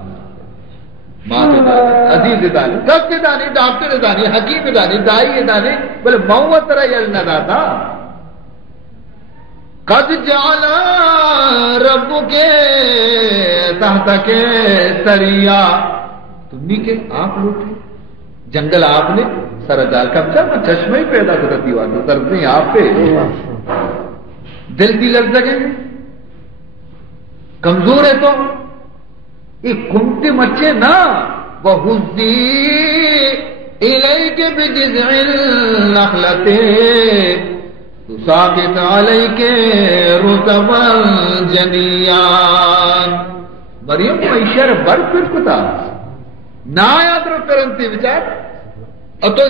ماں کے دانے، عزیز دانے، دست دانے، ڈاکٹر دانے، حکیم دانے، دائی دانے، بولے موت رہی اللہ داتا قد جعل رب کے تحت کے سریا، تمہیں کہ آپ لوٹے جنگل آپ نے سر ڈال کا چشمہ ہی پیدا کر دیوا تو درد آپ پہ دل بھی لگ سکیں گے، کمزور ہے تو یہ کمتے مچے نہ وَهُزِّي إِلَيْكَ بِجِذْعِ النَّخْلَةِ تُسَاقِطْ عَلَيْكَ رُطَبًا جَنِيًّا، مریم اشارہ بڑھ پھر کتا نہ آیا تو کرنتی بچار اور تو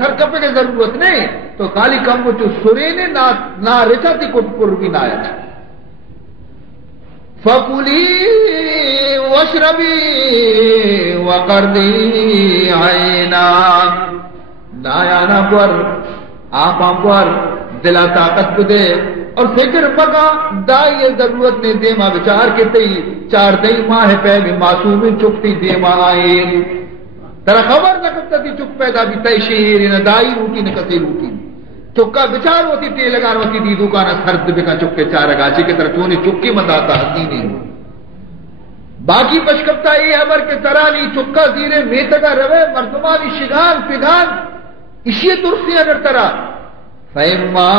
سر کپے کی ضرورت نہیں تو خالی کم وہ جو سورے نے نہ رچا تھی کو بھی نہ آیا فَقُلِي وَاشْرَبِي وَقَرِّي عَيْنًا، نایانا پر آپاں پر دلا طاقت کو دے اور فکر پکا دائی ضرورت نے دیما بچار کے تی چار دئی ماہ پہ بھی معصومی چکتی دیما آئے ترا خبر نہ کرتا تھی چک پیدا بھی تی شہیر نہ دائی روٹی نہ کسی روٹی چکا بچار ہوتی تے لگان ہوتی دی دکانا سرد بکا چکے چار گاچی کے طرح چونے چکی مداتا حسینی باقی پشکبتا یہ حبر کے ترانی چکا زیرے میتگا روے مردمانی شگان پگان اسی درستی اگر ترا فَإِمَّا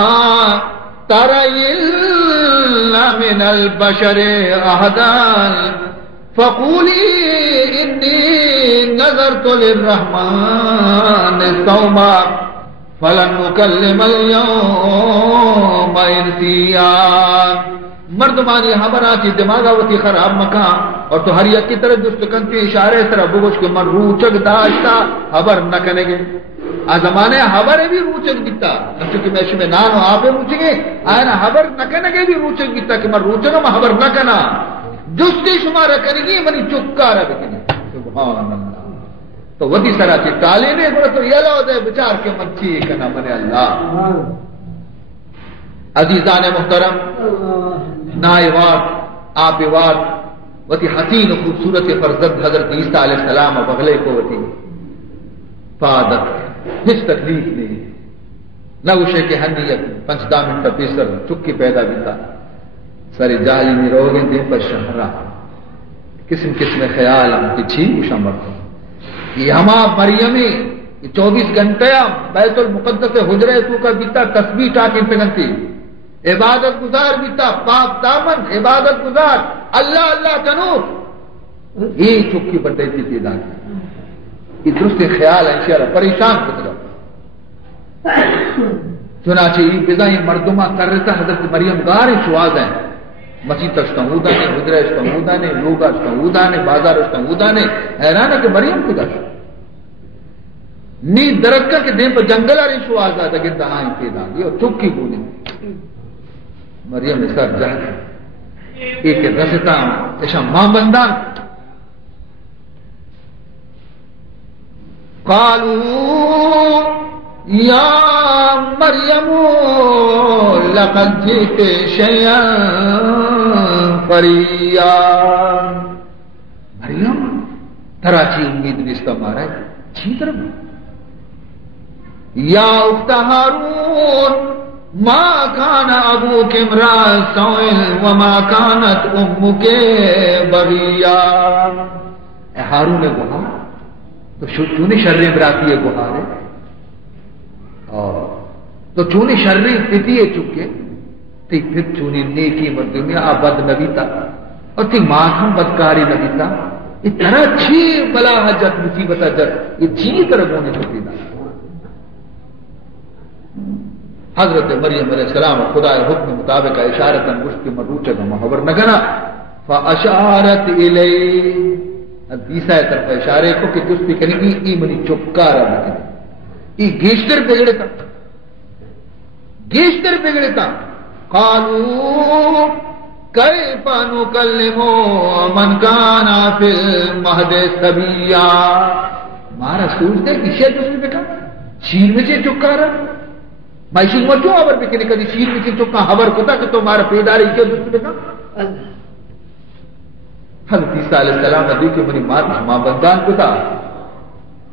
تَرَيِنَّ مِنَ الْبَشَرِ أَحَدًا فَقُولِي إِنِّي نَذَرْتُ لِلرَّحْمَنِ صَوْمًا فَلَنْ نُكَلِّمَ الْيَوْمَ إِنسِيًّا، مردمانی حبرہ کی دماغاوتی خراب مکان اور تو ہریت کی طرف دستکنتی اشارے سر بگوش کے من روچک داشتا حبر نہ کرنے گے زمانے حبر بھی روچک بیتا چونکہ میں شمع نان ہوں آپ روچیں گے آئینا حبر نہ کرنے گے بھی روچک بیتا کہ من روچنوں میں حبر نہ کرنا جستی شمارہ کرنے گی منی چکا رہ بکنے سبحان اللہ تو ودی سرا چی تالے نے بڑا تو یہ لو دے بچار کے منچی کنا من اللہ عزیزان محترم نائوات آپوات وتی حسین خوبصورت فرزند حضرت عیسیٰ علیہ السلام بغلے کو وتی فادت کچھ تکلیف نہیں نہ اسے کہ ہنیت 5 منٹ پیسر چکی پیدا بیتا ساری جالی میں روگیں دن پر شہرہ قسم قسم خیال ہم کی چھین کشا مرتا یہ ہما مریمی 24 گھنٹے بیت المقدس حجرہ تو کا بیتا تسبیح ٹاکن پگنتی عبادت گزار بیتا پاک دامن عبادت گزار اللہ اللہ کنور یہ چکی بٹے تھی پیدا کی یہ درست خیال ہے انشاءاللہ پریشان کتلا چنانچہ یہ بزائی مردمہ کر رہتا حضرت مریم گارے شواز ہیں مسیح تشتہودہ نے حجرہ اشتہودہ نے لوگا اشتہودہ نے بازار اشتہودہ نے حیران ہے کہ مریم کو داشت نیند درکہ کے دین پر جنگل آرہی شواز آتا گردہ آئیں پیدا دی اور چکی بولیں مریم اس کا جہد ایک رسطہ ایشا ماں بندان قالوا یا مریم لقد جئت شیئا فریا، مریم تراچی امید نستا مارا ہے چھی طرف یا اخت ہارون ما کان ابوک امرا سوء وما کانت امک بغیا، اے ہارون نے کہا تو چونی شرری براتی ہے گہارے اور تو چونی شرری پتی ہے چکے تی پھر چونی نیکی مر دنیا بد نبی تا اور تی ماں ہم بدکاری نبی تا اتنا چھی بلا حجت مصیبت جت یہ چھی طرح ہونے چکی دا حضرت مریم علیہ السلام خدا حکم مطابق اشارتا مشتی مروچہ محور نگنا فاشارت الی عیسیٰ طرف اشارے کو کہ جس بھی کریں گی ایمنی چپکارا بکنے ای گیشتر بگڑے تا قالوا کیف نکلم من کان فی المہد صبیا، مارا سوچتے کسے جس بھی بکا شیر میں سے چپکارا مائشی مچو آور بکنے کدی شیر میں سے چپکا حبر کتا کہ تو مارا پیداری کیا جس بھی بکا حضرت عیسیٰ علیہ السلام ادی کے منی ماں بندان کو تھا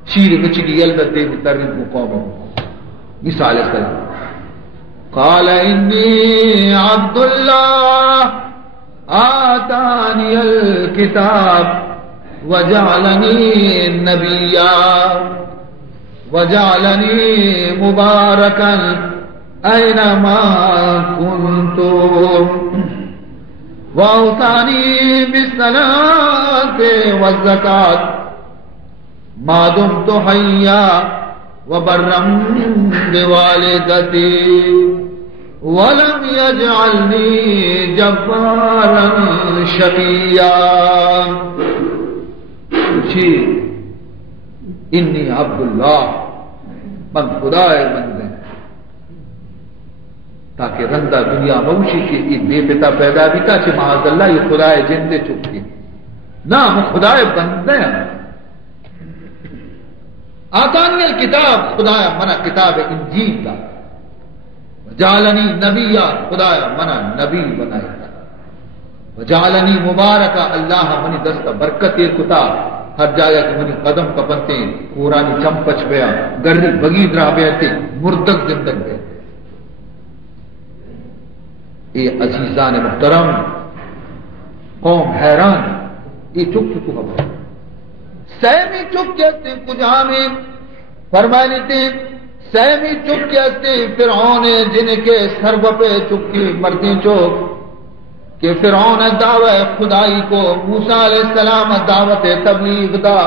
شیر مچگی البتے مترن مقام عیسیٰ علیہ السلام قال انی عبد اللہ آتانی الکتاب وجعلنی نبیا وجعلنی مبارکا اینما کنت وأوصاني بالصلاة والزكاة ما دمت حيا وبرا بوالدتي ولم يجعلني جبارا شقيا إني عبد الله من خدائے بندے تاکہ رندہ دنیا موشی کی بے پتا پیدا بھی تھا کہ معاذ اللہ یہ خدائے جندے چکے نہ ہم خدائے بندے ہیں آتانی الکتاب خدایا منا کتاب انجیل کا وجعلنی نبیا خدایا منا نبی بنایا وجعلنی مبارکا اللہ منی دست برکت کتا ہر جگہ کہ منی قدم کپنتے قرآنی چمپچ بیا گرد بگید رہ بیتے مردد زندگ بیتے اے عزیزان محترم قوم حیران یہ چک چکو خبر سہمی چک جاتے کجا میں فرمائی لیتے سہمی چک جاتے فرعون جن کے سرب پہ چکی مردیں چوک کہ فرعون دعوی خدائی کو موسیٰ علیہ السلام دعوت تبلیغ دا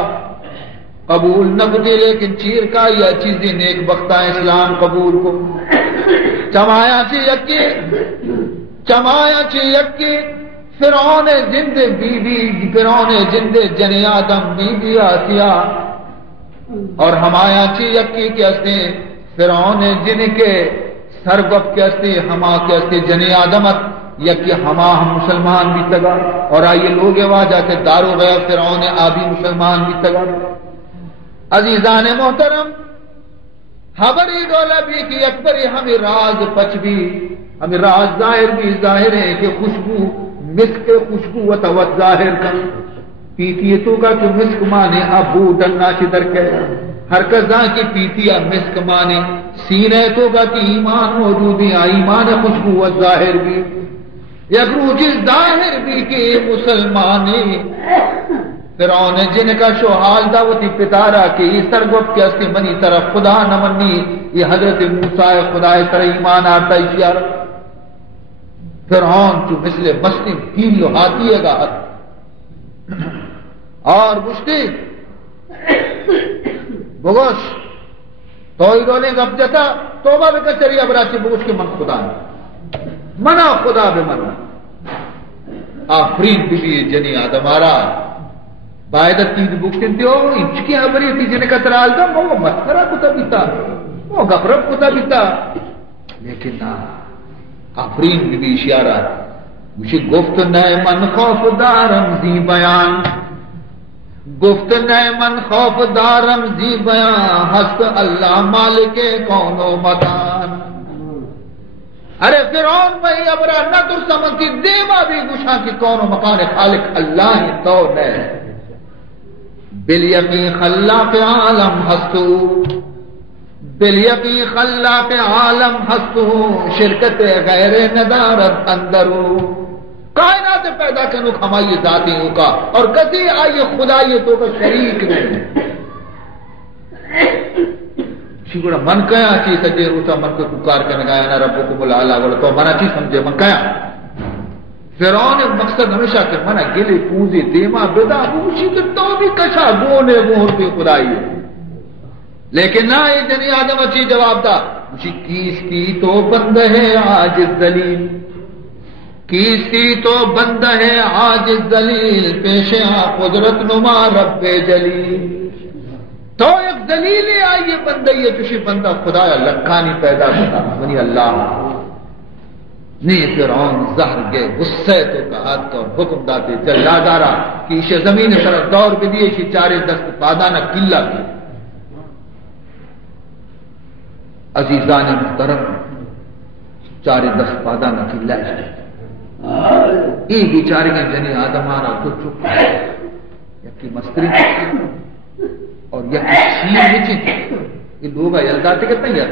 قبول نہ بدے لیکن چیر کا یہ چیزیں نیک بختہ اسلام قبول کو چمایا چی یکی فرعون جند بی بی فرعون جند جنی آدم بی بی آسیا اور ہمایا چی یکی کے استے فرعون جن کے سرگف کے استے ہما کے استے جنی آدمت یکی ہما ہم مسلمان بھی تگا اور آئیے لوگ واجہ کے دارو غیر فرعون آبی مسلمان بھی تگا عزیزان محترم خبری ڈولا بھی کہ اکبری ہمیں راز پچ بھی ہمیں راز ظاہر بھی ظاہر ہے کہ خوشبو مسک خوشبو و توت ظاہر کر پیتی تو کا کہ مسک مانے ابو ڈنگا چدر کے ہر کزاں کی پیتی مسک مانے سینے تو کا کہ ایمان موجود ہے ایمان خوشبو و ظاہر بھی یک روح ظاہر بھی کہ مسلمانے فرعون جن کا شوحال دعوتی پتارا کہ یہ سرگوپ کے استے منی طرف خدا نہ منی یہ حضرت موسیٰ خدا طرح ایمان آتا اشیار فرعون جو مثل مسلم کیلیو ہاتھی ہے گا اور گشتی بگوش توئی رولیں گا اب جتا توبہ بے کچری ابراچی بگوش کے من خدا ہے منا خدا بے منا آفرین بھی جنی آدم آرہ باید تید بکشن دیو انچکی حبری تی جنہ کا ترال دا وہ مسکرہ کتا بیتا وہ گفرب کتا بیتا لیکن نا آفرین بھی اشیارہ مجھے گفت نئے من خوف دارم زی بیان گفت نئے من خوف دارم زی بیان ہست اللہ مالک کون و مکان ارے فرعون بھائی ابرا نہ در سمجھتی دیما بھی گشا کی کون و مکان خالق اللہ ہی تو ہے بالیقین خلاق عالم ہستو بالیقین خلاق عالم ہستو شرکت غیر ندارت اندرو کائنات پیدا کنو ہمائی ذاتیوں کا اور کسی آئی خدایتوں کا شریک نہیں شکرہ من کیا چیز سجے روچا من کو پکار کرنے گایا نا ربکم العالی ولا تو منا چیز سمجھے من کیا فرعون مقصد ہمیشہ کہ منا گلی پوزی دیما بدا بوشی کہ تو بھی کشا گونے مہر پہ خدائی ہے لیکن نہ یہ جنی آدم اچھی جواب دا مجھے کیستی تو بند ہے عاجز ذلیل کیستی تو بند ہے عاجز ذلیل پیش قدرت نما رب جلیل تو ایک ذلیل آئیے بندہ یہ تشی بندہ خدایا لکھانی پیدا کرتا منی اللہ نہیں فرعون زہر گئے غصے تو کہات اور حکم داتے جلا دارا کہ اسے زمین طرف دور بھی دیئے اسے چارے دست پادانہ قلعہ بھی عزیزان محترم چارے دست پادانہ قلعہ ہے یہ بیچارے کا جنی آدمانہ تو چپ یکی مستری اور یکی شیر بچے یہ لوگا یلداتے کہتا ہے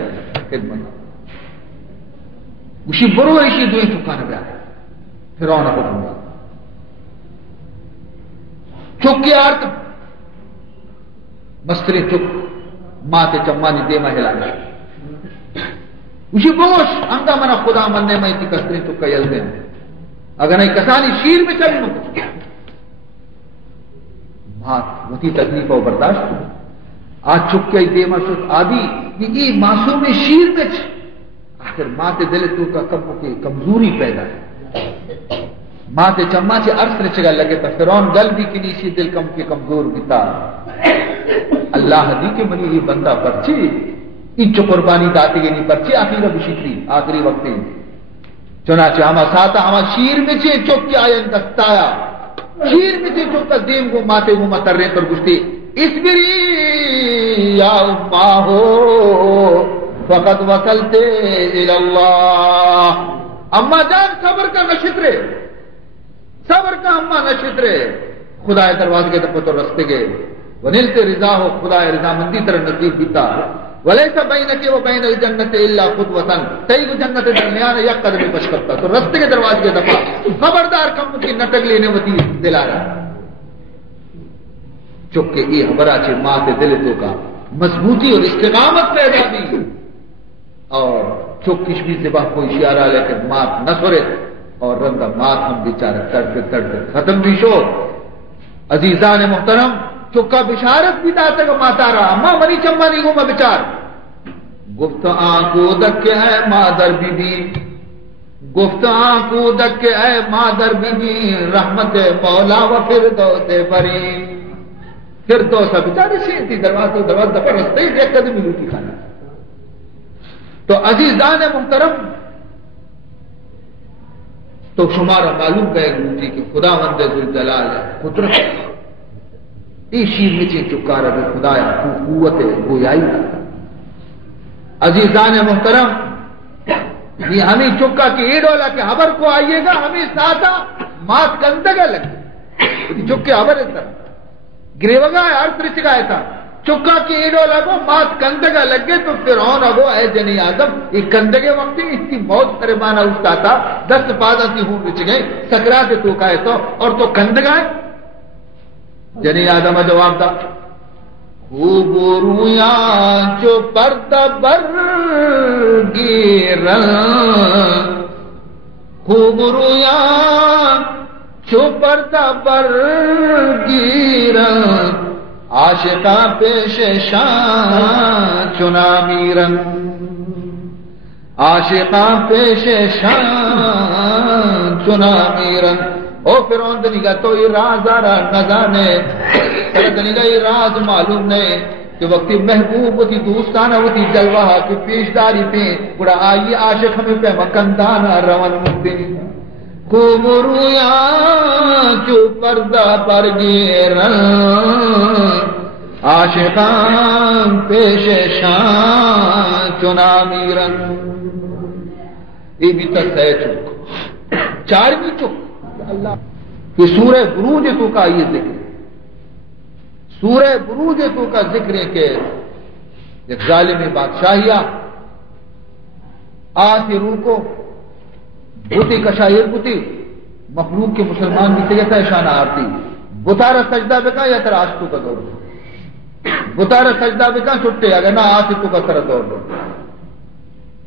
خدمت اسی برو ایشی دوئیں چکانے پہ آئے فرعون کو دوں گا چک کی آرت مستری چک ماتے چمانی دیما ہلانا اسی بوش انگا منا خدا مننے میں تی کستری چکا یل دیں اگر نہیں کسانی شیر میں چلی نہ کچھ مات وتی تکلیف و برداشت آج چکے دیما شد آدھی یہ معصوم شیر میں آخر ماتے دل تو کا کمزوری پیدا ہے ماتے چما سے عرص نے چگا لگے تا فرعون گل بھی کنی سی دل کم کے کمزور بتا اللہ دی کے منی یہ بندہ پرچی انچ قربانی داتے گے نہیں پرچی آخری رب شکری آخری وقت چنانچہ ہما ساتا ہما شیر میں سے چک کے آئین دستایا شیر میں سے چک کا دیم کو ماتے کو مترے پر گشتے اس بری یا اماہو فقط وصلتے الاللہ اما جان صبر کا نشترے صبر کا اما نشترے خدا دروازے کے دفعہ تو رستے گئے ونلتے رضا ہو خدا رضا مندی طرح نزدیک بیتا ولیسا بینک و بین الجنت الا خطوۃ تئی جنت درمیان یک قدم پش کرتا تو رستے کے دروازے کے دفعہ خبردار کم کی نٹک لینے وتی دلا رہا چپ کے یہ خبرہ چھے ماں تے دل تو کا مضبوطی اور استقامت پیدا بھی اور چپ کشمی سے باہ کوئی اشارہ لے کے مات نہ سورے اور رنگا مات ہم بیچارہ تڑ ختم بھی شو عزیزان محترم چکا بشارت بھی داتا کہ ماتا رہا ماں منی چمبا نہیں گھوما بچار گفت آنکو دکے اے مادر بی بی گفت آنکو دکے اے مادر بی بی رحمت مولا و فردوس بری فردوس بچاری شیئتی دروازہ دفع رستے ہی ایک قدمی روٹی کھانا تو عزیزان محترم تو شمارا معلوم گئے روٹی کہ خدا مند ذوالجلال ہے قدرت یہ شیر نیچے چکا رہے خدا قوت گویائی عزیزان محترم یہ ہمیں چکا کہ یہ ڈولا کہ حبر کو آئیے گا ہمیں ساتھا مات کندگا لگے چکے حبر ہے سر گریوگا ہے ہر طرح چکا ہے تھا چکا کہ یہ ڈولا کو مات کندگا لگے تو فرعون اگو اے جنی آدم یہ کندگے وقت اس کی موت کرمانا اٹھتا تھا دست پادا سی ہوں رچ گئے سکرات تو کا ہے تو اور تو کندگا ہے جنی آدم جواب تھا خوب رویاں جو پردہ بر گیرن خوب رویاں جو پردہ بر گیرن عاشقاں پیش شان چنا میرن عاشقاں پیش شان چنا میرن او فرعون دنگا تو یہ راز آرہ نظانے دنگا یہ راز معلوم نہیں کہ وقتی محبوب ہوتی دوستانہ ہوتی جلوہ کی پیشداری پہ بڑا آئی عاشق ہمیں پہ مکندانا روان مدنی خوب رویاں جو پردہ پر گیرن عاشقان پیش شان چنا میرن یہ بھی تک ہے چک چارمی چک اللہ یہ سورہ بروج تو کا یہ ذکر سورہ بروج تو کا ذکر ہے کہ ایک ظالم بادشاہیہ آتی روح کو بوتی کا شاہر بوتی مخلوق کے مسلمان بھی تھے تھا شانہ آرتی بتارا سجدہ بکا یا ترا آشتو کا دور بتارا سجدہ بکا چھٹے اگر نہ آتی تو کا ترا دور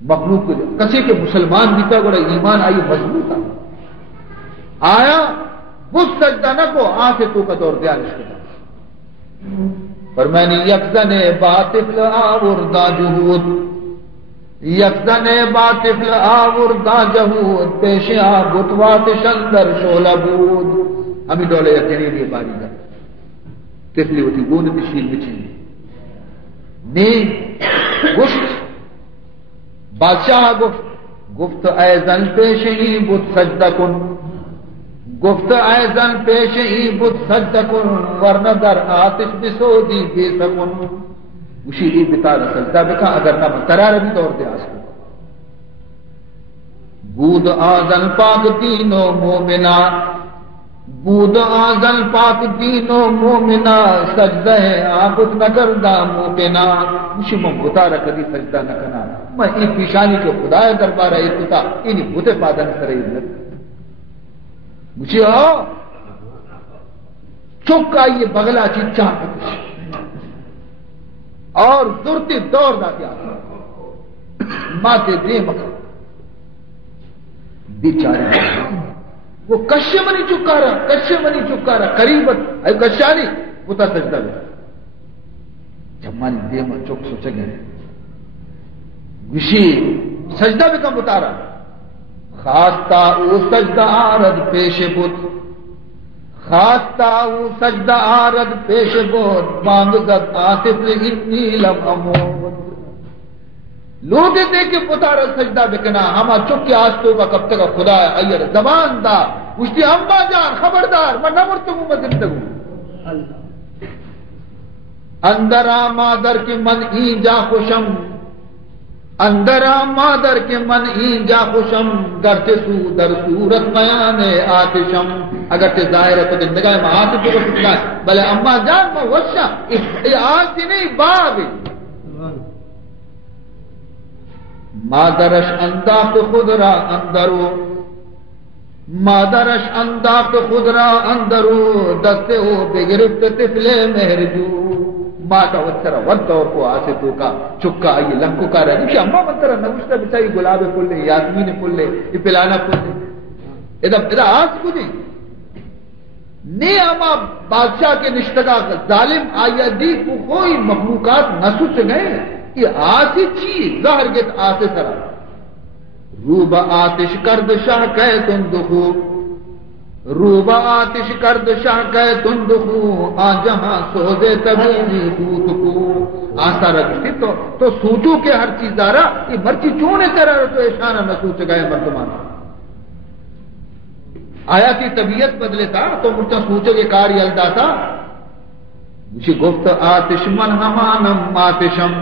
مخلوق کسی کے مسلمان بھی تھا بڑا ایمان آئی مضبوط تھا آیا بس سجدہ نہ کو آتے تو کا دور دیا رشتہ پر میں نے یکزن باطل آوردہ جہود یکزن باطل آوردہ جہود پیش آبتوات شندر شولہ بود ہمیں ڈولے یقینی لیے باری گا تفلی ہوتی گونے تشیر بچی نے گفت بادشاہ گفت اے زن پیش ہی بت سجدہ کن گفت اے زن پیش ہی بت سجدہ کن ورنہ در آتش بسودی بے سکن اسی بتا سجدہ بکا اگر نہ ترار بھی دور دے آس کو بود آزن پاک دینو مومنا، بود آزن پاک دینو مومنا، سجدہ عابد نہ کردہ مومنا، مجھے بتا رہا کبھی سجدہ نہ کرنا، میں این پیشانی کے خدا دربار ہے کتا اینی بوتے پادن کرے مجھے چک آئیے بغلا چچا اور درتی دور دا کیا ماتے دے مکہ بیچارے وہ کشے منی چکا رہا قریبت اے کشانی پتا سجدہ گیا جب مانی دے میں چک سوچے گئے گشی سجدہ بھی کم بتا رہا خاصتا او سجدہ آرد پیش بود، خاصتا او سجدہ آرد پیش بود، بانگ زد آصف انی لم امود، لوگ دیکھ کے پتارا سجدہ بکنا ہما چک کے آستوں کا کب تک خدا ایر زبان دا پوچھتی اما جان خبردار میں نہ مرتوں میں زندگوں اندرا مادر کے من ای جا خوشم، اندرا مادر کے من ای جا خوشم، گرچہ سو در صورت بیان آتشم، اگر تے ظاہر ہے تو زندگاہ میں آتش کو فتنا ہے بلے اما جان میں وشا آتی نہیں باغ مادرش انداخت خود را اندرو، مادرش انداخت خود را اندرو، دستے ہو بگرفت طفلے مہرجو، ماتا وچرا ود اور کو آسے تو کا چکا آئیے لنکو کا رہا ہے اممہ منترہ نوشتہ بچائی گلاب پھولے یاسمین پھولے یہ پلانا پھولے ادھا آس کو دیں نے اما بادشاہ کے نشتگاہ ظالم آیا دی کو کوئی مخلوقات نہ سوچ گئے کہ آسی چیز ظاہر گت آسے سرا روب آتش کرد شاہ کہے تندخو، روب آتش کرد شاہ کہے تندخو، آن جہاں سوزے تبینی خوت کو آسا رکھتی تو سوچو کہ ہر چیز دارا یہ مرچی چونے تیرا تو اشانہ نہ سوچ گئے مردمان آیا کی طبیعت بدلے تھا تو مرچا سوچو کہ کاری الدا تھا مجھے گفت آتش من ہمانم ماتشم،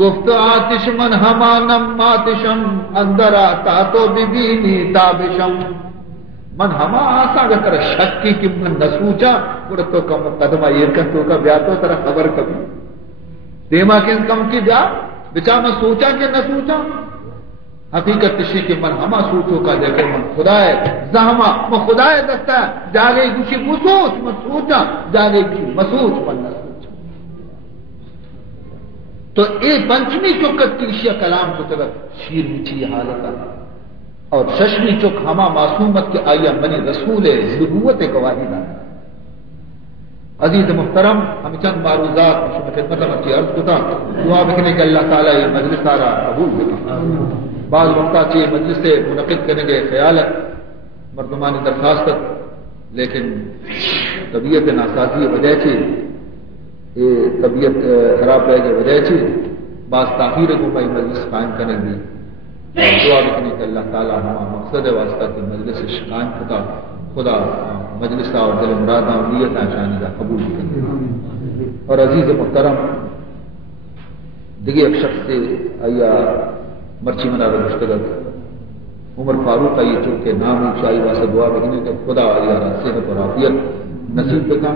گفت آتش من ہمانم ماتشم، اندر آتا تو ببینی تابشم، من ہما آسا اگر ترہ شکی کی من نہ سوچا بڑا تو کم قدمہ یہ کن تو کا بیا تو ترہ خبر کبھی دیما کن کم کی جا بچا میں سوچا کہ نہ سوچا حقیقت تشی کہ من ہما سوچو کا دیکھو من خدا ہے زہما من خدا ہے دستا ہے جاگے گوشی مسوچ من سوچا جاگے گوشی مسوچ من نہ سوچا تو اے پنچمی چکت کی اشیاء کلام کو تلک شیر میچی حالتا اور ششمی چک ہما معصومت کے آیا منی رسول نبوت گواہی دا عزیز محترم ہم چند معروضات شما خدمت اچھی عرض کتا دعا بکنے کہ اللہ تعالیٰ یہ مجلس سارا قبول بکنے بعض وقتا چیئے مجلس سے منعقد کرنے گے خیالت مردمانی درخواست لیکن طبیعت ناسازی وجہ چیئے طبیعت خراب رہے گی وجہ چیئے بعض تاخیر کو میں مجلس قائم کریں گی دعا بکنے کہ اللہ تعالیٰ ہمارا مقصد واسطہ کہ مجلس قائم خدا مجلس اور دل مرادہ اور نیت شانی کا قبول کریں اور عزیز محترم دیگه یک شخص آیا مرچی منا رو مشتغل عمر فاروق آئی چونکہ نام چاہیے واسطہ دعا بکنے کہ خدا آیا صحت اور عافیت نصیب بکا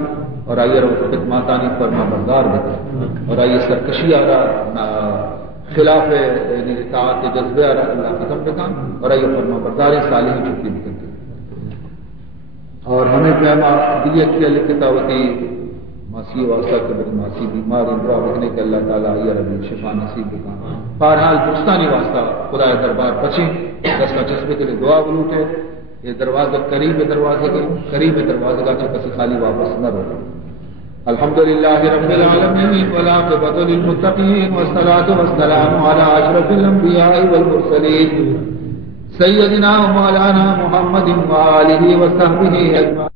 اور آئیے رو خدماتانی فرما بردار بکا اور آئیے سرکشی آ رہا خلاف اطاعت جذبہ آ رہا اللہ ختم بکا اور آئیے فرما بردار صالح چکی بکتے اور ہمیں پیما دیت کے لکتاوتی ماسی واسطہ کے بڑی ماسی بیمار دعا بکنے کہ اللہ تعالیٰ آئیے ربی شفا نصیب بکا بہرحال درستانی واسطہ خدا دربار بچیں دستا جذبے کے لیے دعا بلوٹے یہ دروازہ قریب دروازے کا چکا سے خالی واپس نہ رہے الحمدللہ رب العالمین والعاقبۃ للمتقین والصلاة والسلام علی اشرف الانبیاء والمرسلین سیدنا و مولانا محمد وآلہ وصحبہ اجمعین.